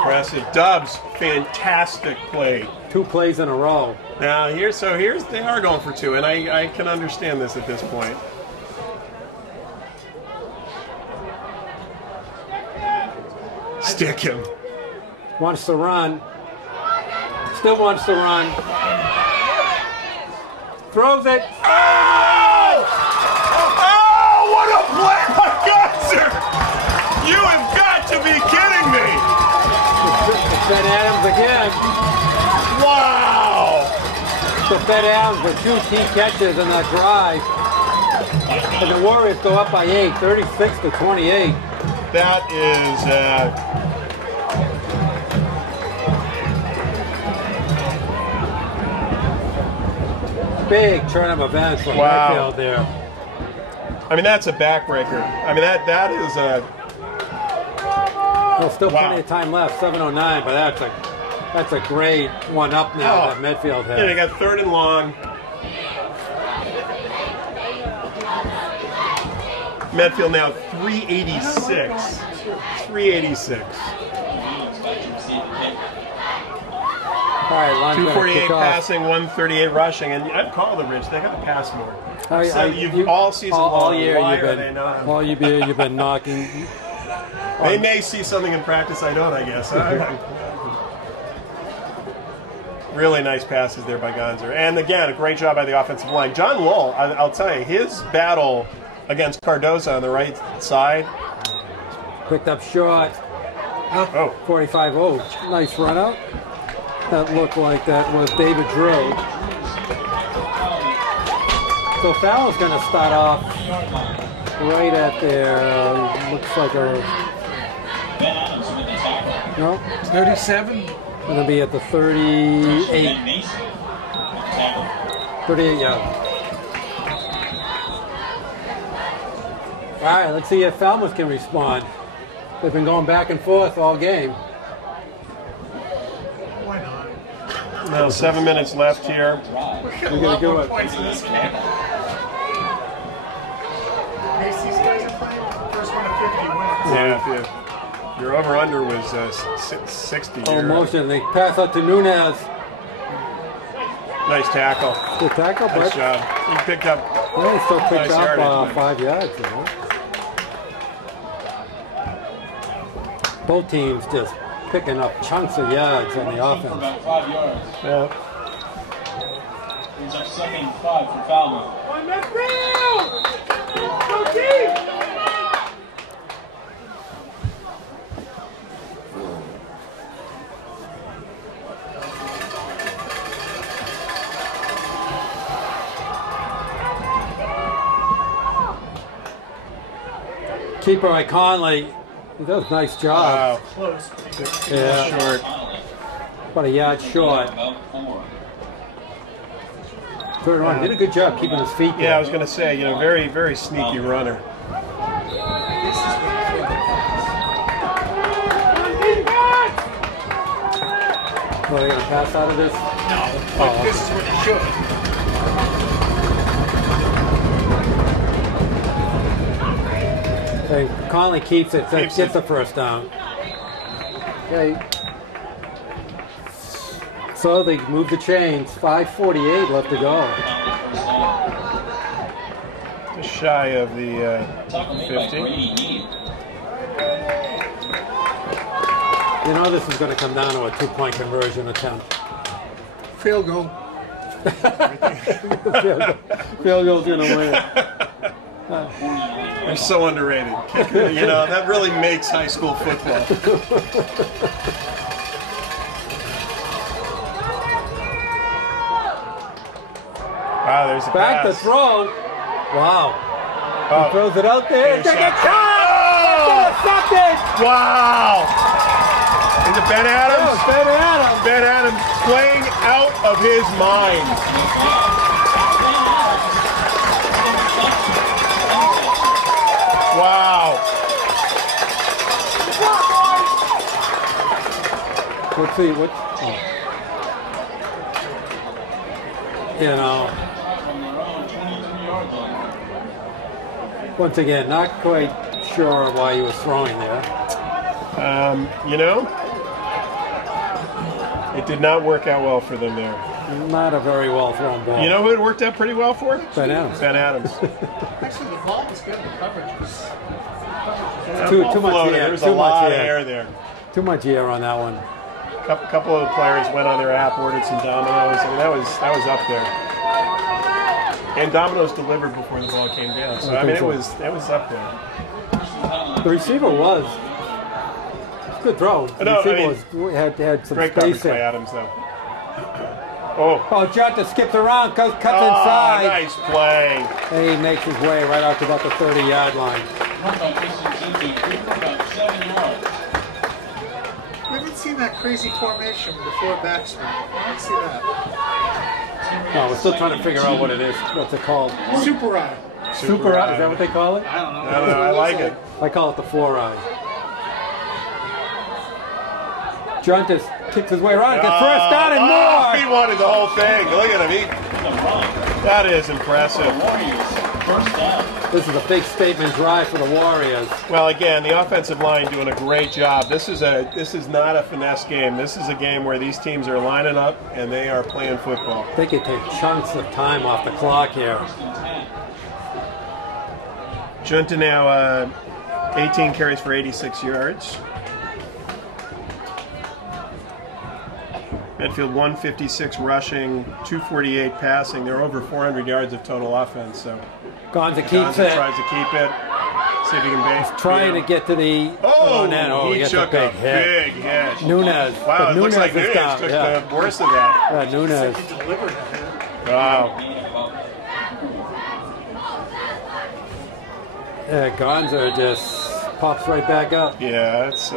impressive. Dobbs, fantastic play. 2 plays in a row. Now here's they are going for 2, and I can understand this at this point. Stick him. Wants to run. Still wants to run. Throws it. Oh! Oh, what a play by Gunzer! You have got to be kidding me! Ben Adams again. Wow! So Ben Adams with 2 key catches in that drive. And the Warriors go up by 8, 36-28. That is... Big turn of events from Medfield there. I mean, that's a backbreaker. I mean, that is a... Well, still plenty of time left, 7:09, but that's a great one up now that Medfield has. Yeah, they got 3rd and long. Medfield now 386. 386. All right, Lon's 248 passing, 138 rushing, and I've called them, Rich. They got to pass more. You've all season all long. year Why you've are been they not? all year you've been knocking. They may see something in practice I don't, I guess. Really nice passes there by Gonzer. And again, a great job by the offensive line. John Wool, I'll tell you, his battle against Cardoza on the right side. Picked up short. 45. Oh, nice run out. That looked like that was David Drew. So Falmouth's going to start off right at their, looks like a... No? 37? Going to be at the 38. 38, yeah. All right, let's see if Falmouth can respond. They've been going back and forth all game. Why not? Now 7 minutes left here. We're going to do it. Points in this game. These guys are playing first one to 50 wins. Yeah, your over-under was 60. Oh, motion. They pass out to Nunez. Nice tackle. Good tackle, Nice but job. He picked up. well, he still picked nice up yardage, 5 yards. You know? Both teams just picking up chunks of yards on the For offense. about 5 yards. Yeah. Brings up 2nd and 5 for Falmouth. On Medfield! Go team! Keeper by Conley. He does a nice job. Wow. Close. Yeah, Short. about a yard short. About 4. Third one. Did a good job keeping his feet there. Yeah, I was going to say, very, very sneaky runner. Well, they're going to pass out of this? No, but this is what they should. Hey, Conley keeps it, so Keeps gets it. the first down. Okay. So they move the chains. 5:48 left to go. Just shy of the 50. You know this is going to come down to a 2-point conversion attempt. Field goal. Field goal's going to win. They're so underrated. That really makes high school football. Wow, there's a Back to pass. throw. Wow. Oh. He throws it out there. Take it. Oh! Intercepted. Wow! Is it Ben Adams? Oh, Ben Adams. Ben Adams playing out of his mind. Wow. Let's see what. Once again, not quite sure why he was throwing there. It did not work out well for them there. Not a very well thrown ball. You know who it worked out pretty well for? Ben Adams. Ben Adams. Actually, the ball was good. The coverage was. Too much floated. air. There was Too a lot much of air. air there. Too much air on that one. A couple of the players went on their app, ordered some Domino's. I mean, that was up there. And Domino's delivered before the ball came down. So I mean, it was up there. The receiver was good throw. The No, receiver had some Great space coverage by there. Adams, though. Oh, Jota skips around, cuts oh, inside. nice play. And he makes his way right out to about the 30-yard line. We haven't seen that crazy formation with the 4 batsmen. I don't see that. No, we're still trying to figure out what it is. What's it called? Super eye. Super eye. Is that what they call it? I don't know. I don't know. I like it. I call it the 4 eye. Juntis kicks his way around, gets first down and more. He wanted the whole thing. Look at him. That is impressive. This is a big statement drive for the Warriors. Well, again, the offensive line doing a great job. This is not a finesse game. This is a game where these teams are lining up and they are playing football. They could take chunks of time off the clock here. Junta now 18 carries for 86 yards. Medfield 156 rushing, 248 passing. They're over 400 yards of total offense. So Gonza keeps Gonza it. tries to keep it. See if he can base. Trying to get to the. He gets took a a big hit. Nunez. Wow, But it looks like is Nunez down. took Yeah. the worst of that. Nunez. He delivered it. Wow. Gonza just pops right back up. Yeah, it's.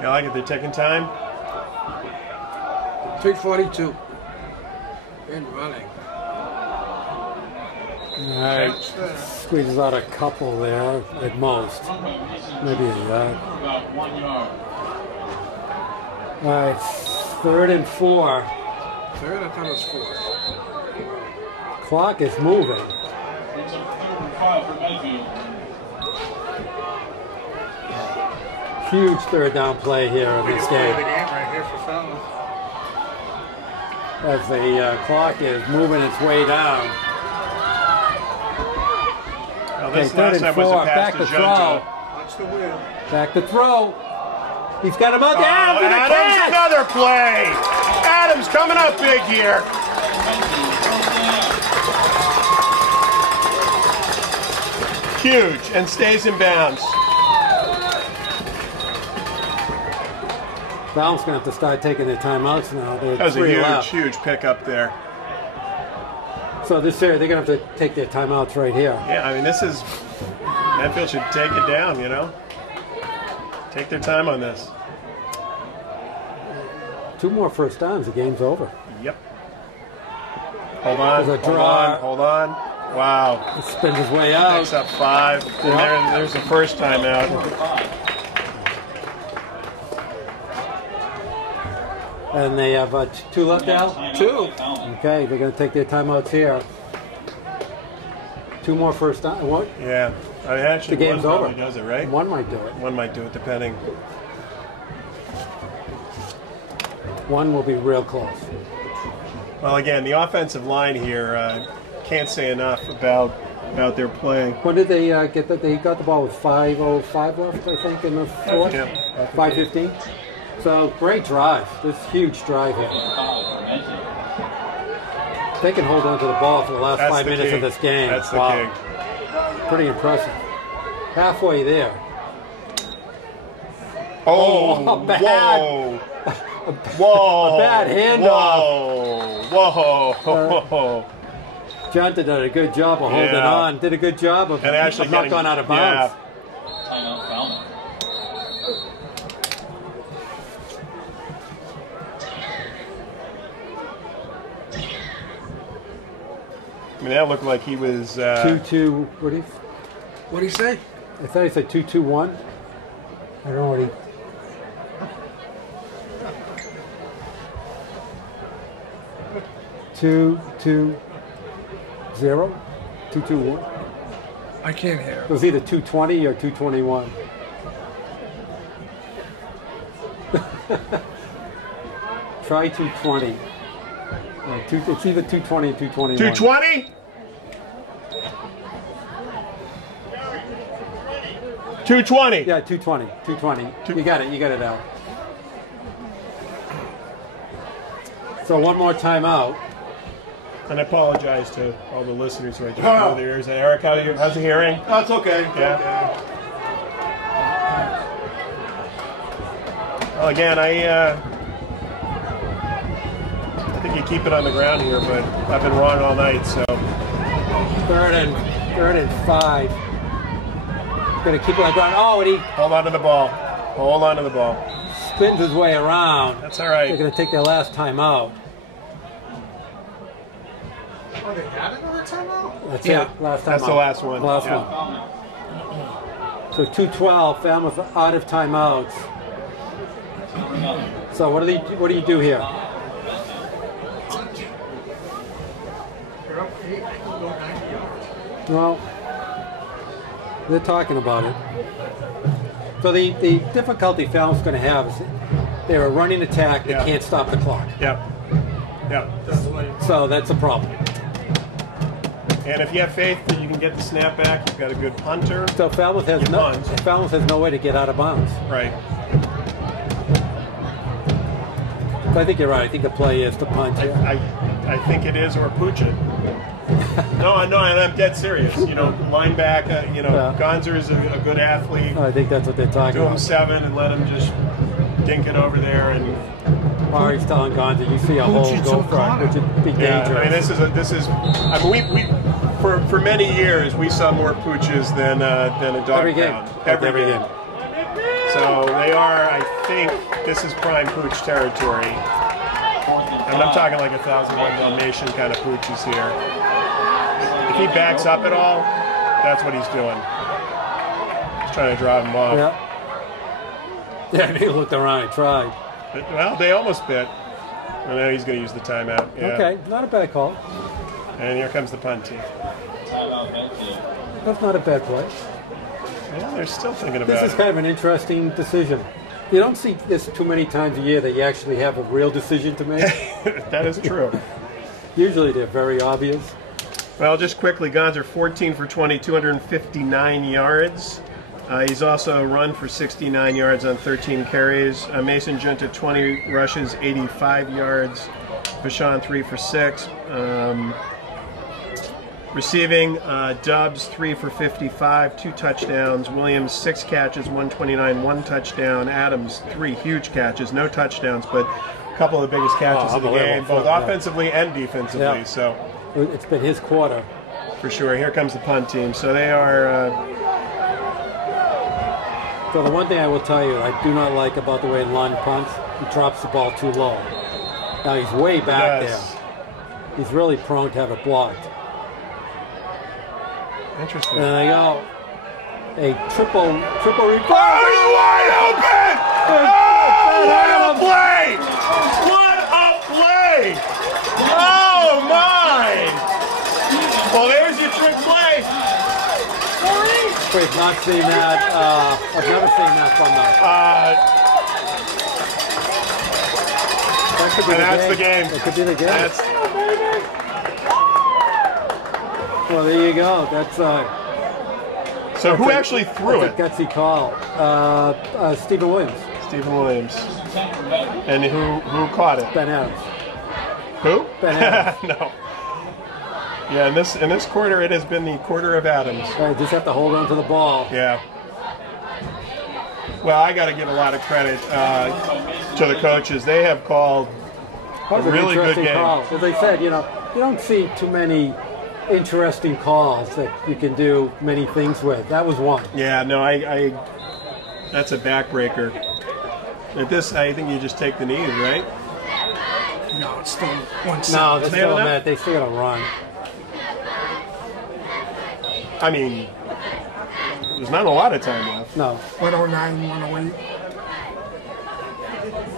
I like it. They're taking time. 3:42. And running. All right. Squeezes out a couple there at most. Maybe a yard. About 1 yard. All right. 3rd and 4. Third, I thought it was 4. Clock is moving. It's a 3rd and 5 for Medfield. Huge 3rd down play here in this Play the game. game right here for Falmouth. As the clock is moving its way down. Well, Okay, this 3rd last and time was a 4. pass Back to to Junta. throw. Watch the wheel. Back to throw. He's got him out there. Adams with a Adams, catch. another play. Adams coming up big here. Huge, and stays in bounds. Falmouth's going to have to start taking their timeouts now. They're That was a 3 huge, left. huge pickup there. So this area, they're going to have to take their timeouts right here. Yeah, I mean, this is, Medfield should take it down, you know? Take their time on this. 2 more first downs, the game's over. Yep. Hold on, There's a hold draw. on, hold on. Wow. He spins his way out. Picks up 5. And there's the first timeout. And they have 2 left out? 2. Okay, they're going to take their timeouts here. 2 more first down. What? Yeah. I mean, actually, The game's one over. probably does it, right? One might do it. One might do it, depending. One will be real close. Well, again, the offensive line here can't say enough about their play. When did they get that? They got the ball with 5:05 left, I think, in the 4th. Yeah. 5:15. So great drive. This huge drive here. They can hold on to the ball for the last That's 5 the minutes key. of this game. That's the Wow. key. Pretty impressive. Halfway there. Oh, bad. whoa. Whoa. A bad handoff. Whoa. Junta did a good job of holding Yeah. on. Did a good job of And actually not getting- going out of bounds. Timeout Falmouth. I mean, that looked like he was... 2-2. What What do you say? I thought he said 2-2-1. I don't know what he. 2-2-1. 2-2-0? 2-2-1? I can't hear. It was either 220 or 221. Try 220. It's either 220 or 221. 220? 220. Yeah, 220. 220. You got it out. So one more timeout. And I apologize to all the listeners who are just over the ears. Eric, how's the hearing? That's okay. Yeah. Well, again, I think you keep it on the ground here, but I've been wrong all night, so. Third and 5. Gonna keep it on the ground. Oh, and he hold on to the ball. Hold on to the ball. Spins his way around. That's all right. They're gonna take their last timeout. Oh, they had another timeout? That's Yeah. it. Last timeout. That's the last one. Last Yeah. one. So 2:12. Falmouth out of timeouts. So what do you do here? They're up 8, they can go 90 yards. Well, they're talking about it. So the difficulty Falmouth's going to have is they're a running attack that can't stop the clock. Yep. Yep. So that's a problem. And if you have faith that you can get the snap back, you've got a good punter. So Falmouth has no way to get out of bounds. Right. So I think you're right. I think the play is to punt. I think it is, or pooch it. No, and I'm dead serious. You know, line back. Gonzer is a good athlete. I think that's what they're talking Do him about. 7 and let him just dink it over there. And Mari's telling Gonzer, you see a hole, go for it, which would be dangerous. I mean, this is. I mean, we for many years we saw more pooches than a dog Every game. pound. Every game. So they are. I think this is prime pooch territory. And I'm talking like 1,001 Dalmatian kind of pooches here. If he backs up at all, that's what he's doing. He's trying to drive him off. Yeah, he looked around and tried. Well, they almost bit. And now he's going to use the timeout. Yeah. Okay, not a bad call. And here comes the punt team. That's not a bad play. Well, they're still thinking about This is it. kind of an interesting decision. You don't see this too many times a year that you actually have a real decision to make. That is true. Usually they're very obvious. Well, just quickly, Gonzer 14 for 20, 259 yards. He's also run for 69 yards on 13 carries. Mason Junta 20 rushes, 85 yards. Vachon 3 for 6. Receiving, Dubs 3 for 55, 2 touchdowns. Williams 6 catches, 129, 1 touchdown. Adams 3 huge catches, no touchdowns, but a couple of the biggest catches of the game, both offensively and defensively. Yeah. So it's been his quarter for sure. Here comes the punt team. So they are. So the one thing I will tell you, I do not like about the way Lund punts, he drops the ball too low. Now he's way back there. He's really prone to have it blocked. Interesting. And they go a triple replay. Wide open! Oh, what a play! What a play! Oh my! Well, there's your trick play. We've not seen that. I've never seen that from them. That could be that's the game. That could be the game. Well, there you go. That's so who actually threw it? That's a gutsy call. Stephen Williams. Stephen Williams. And who caught it? Ben Adams. Who? Ben Adams. No. Yeah, in this quarter, it has been the quarter of Adams. I just have to hold on to the ball. Yeah. Well, I got to give a lot of credit to the coaches. They have called a really good game. Call. As I said, you don't see too many interesting calls that you can do many things with. That was one. Yeah, no, I that's a backbreaker. At this, I think you just take the knees, right? No, it's still 1 No, they're still mad. They still got to run. I mean, there's not a lot of time left. No. 109, 108.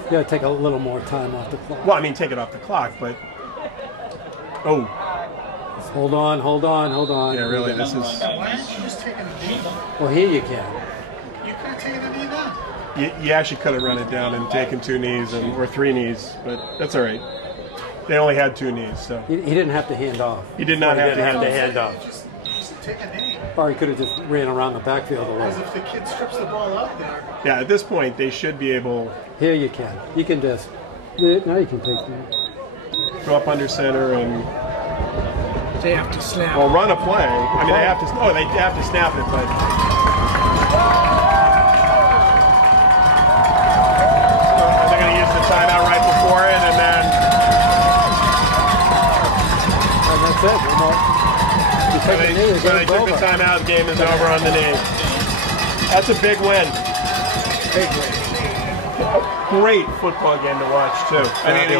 You got to take a little more time off the clock. Well, I mean, take it off the clock, but Oh. Hold on, hold on, hold on. Yeah, really, this is... Why aren't you just taking a knee? Well, here you can. You could have taken a knee then. You actually could have run it down and taken 2 knees or 3 knees, but that's all right. They only had 2 knees, so. He didn't have to hand off. He did not have to hand off. Just take a knee. Or he could have just ran around the backfield a Because little. if the kid strips the ball out there, Yeah, at this point, they should be able Here you can. You can just. Now you can take that. to go up under center and, They have to snap. well, run a play. I mean, they have to snap it, but. They're going to use the timeout right before it, and then. And that's it. You know, you take a knee, So they took the timeout, the game is over on the knee. That's a big win. Big win. Great football game to watch, too. I mean,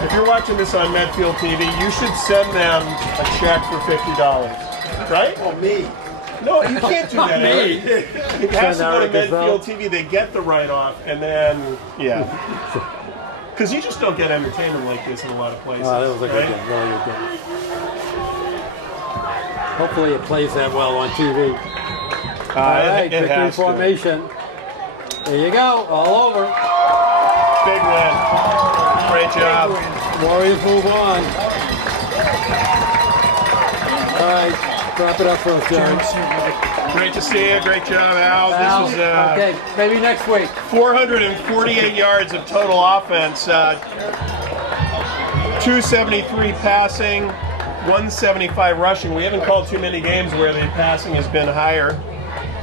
if you're watching this on Medfield TV, you should send them a check for $50, right? oh, me. No, you can't do that. Me. It has to go to Medfield TV. They get the write-off, and then, yeah. Because you just don't get entertainment like this in a lot of places. Oh, that was a good right? game. Really good game. Hopefully it plays that well on TV. All right, it victory has to. formation. There you go, all over. Big win. Great job. Warriors move on. All right, wrap it up for us, Jerry. Great to see you. Great job, Al. Al, This is okay, maybe next week. 448 yards of total offense. 273 passing, 175 rushing. We haven't called too many games where the passing has been higher.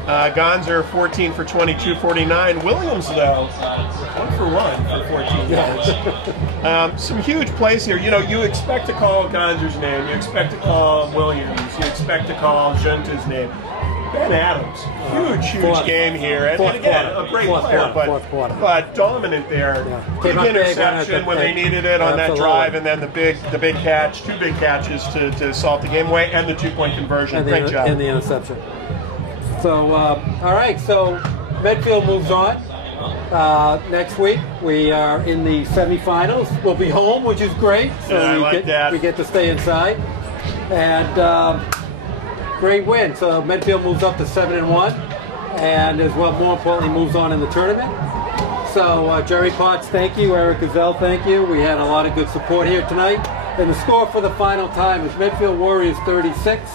Gonzer 14 for 22, 49. Williams, though, 1 for 1 for 14 yards. Some huge plays here. You know, you expect to call Gonzer's name. You expect to call Williams. You expect to call Junta's name. Ben Adams, huge game here. And again, a great player, but dominant there. Yeah. Big Came up big interception when they needed it on that drive, and then the big catch, 2 big catches to salt the game away, and the 2-point conversion. Great job. And the interception. So, all right, so Medfield moves on. Next week, we are in the semifinals. We'll be home, which is great. So Yeah, I like that. We get to stay inside. And great win. So Medfield moves up to 7-1. And as well, more importantly, moves on in the tournament. So Jerry Potts, thank you. Eric Gazelle, thank you. We had a lot of good support here tonight. And the score for the final time is Medfield Warriors 36.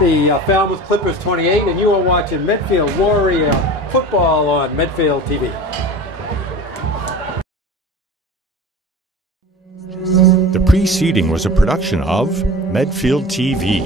The Falmouth Clippers 28, and you are watching Medfield Warrior football on Medfield TV. The preceding was a production of Medfield TV.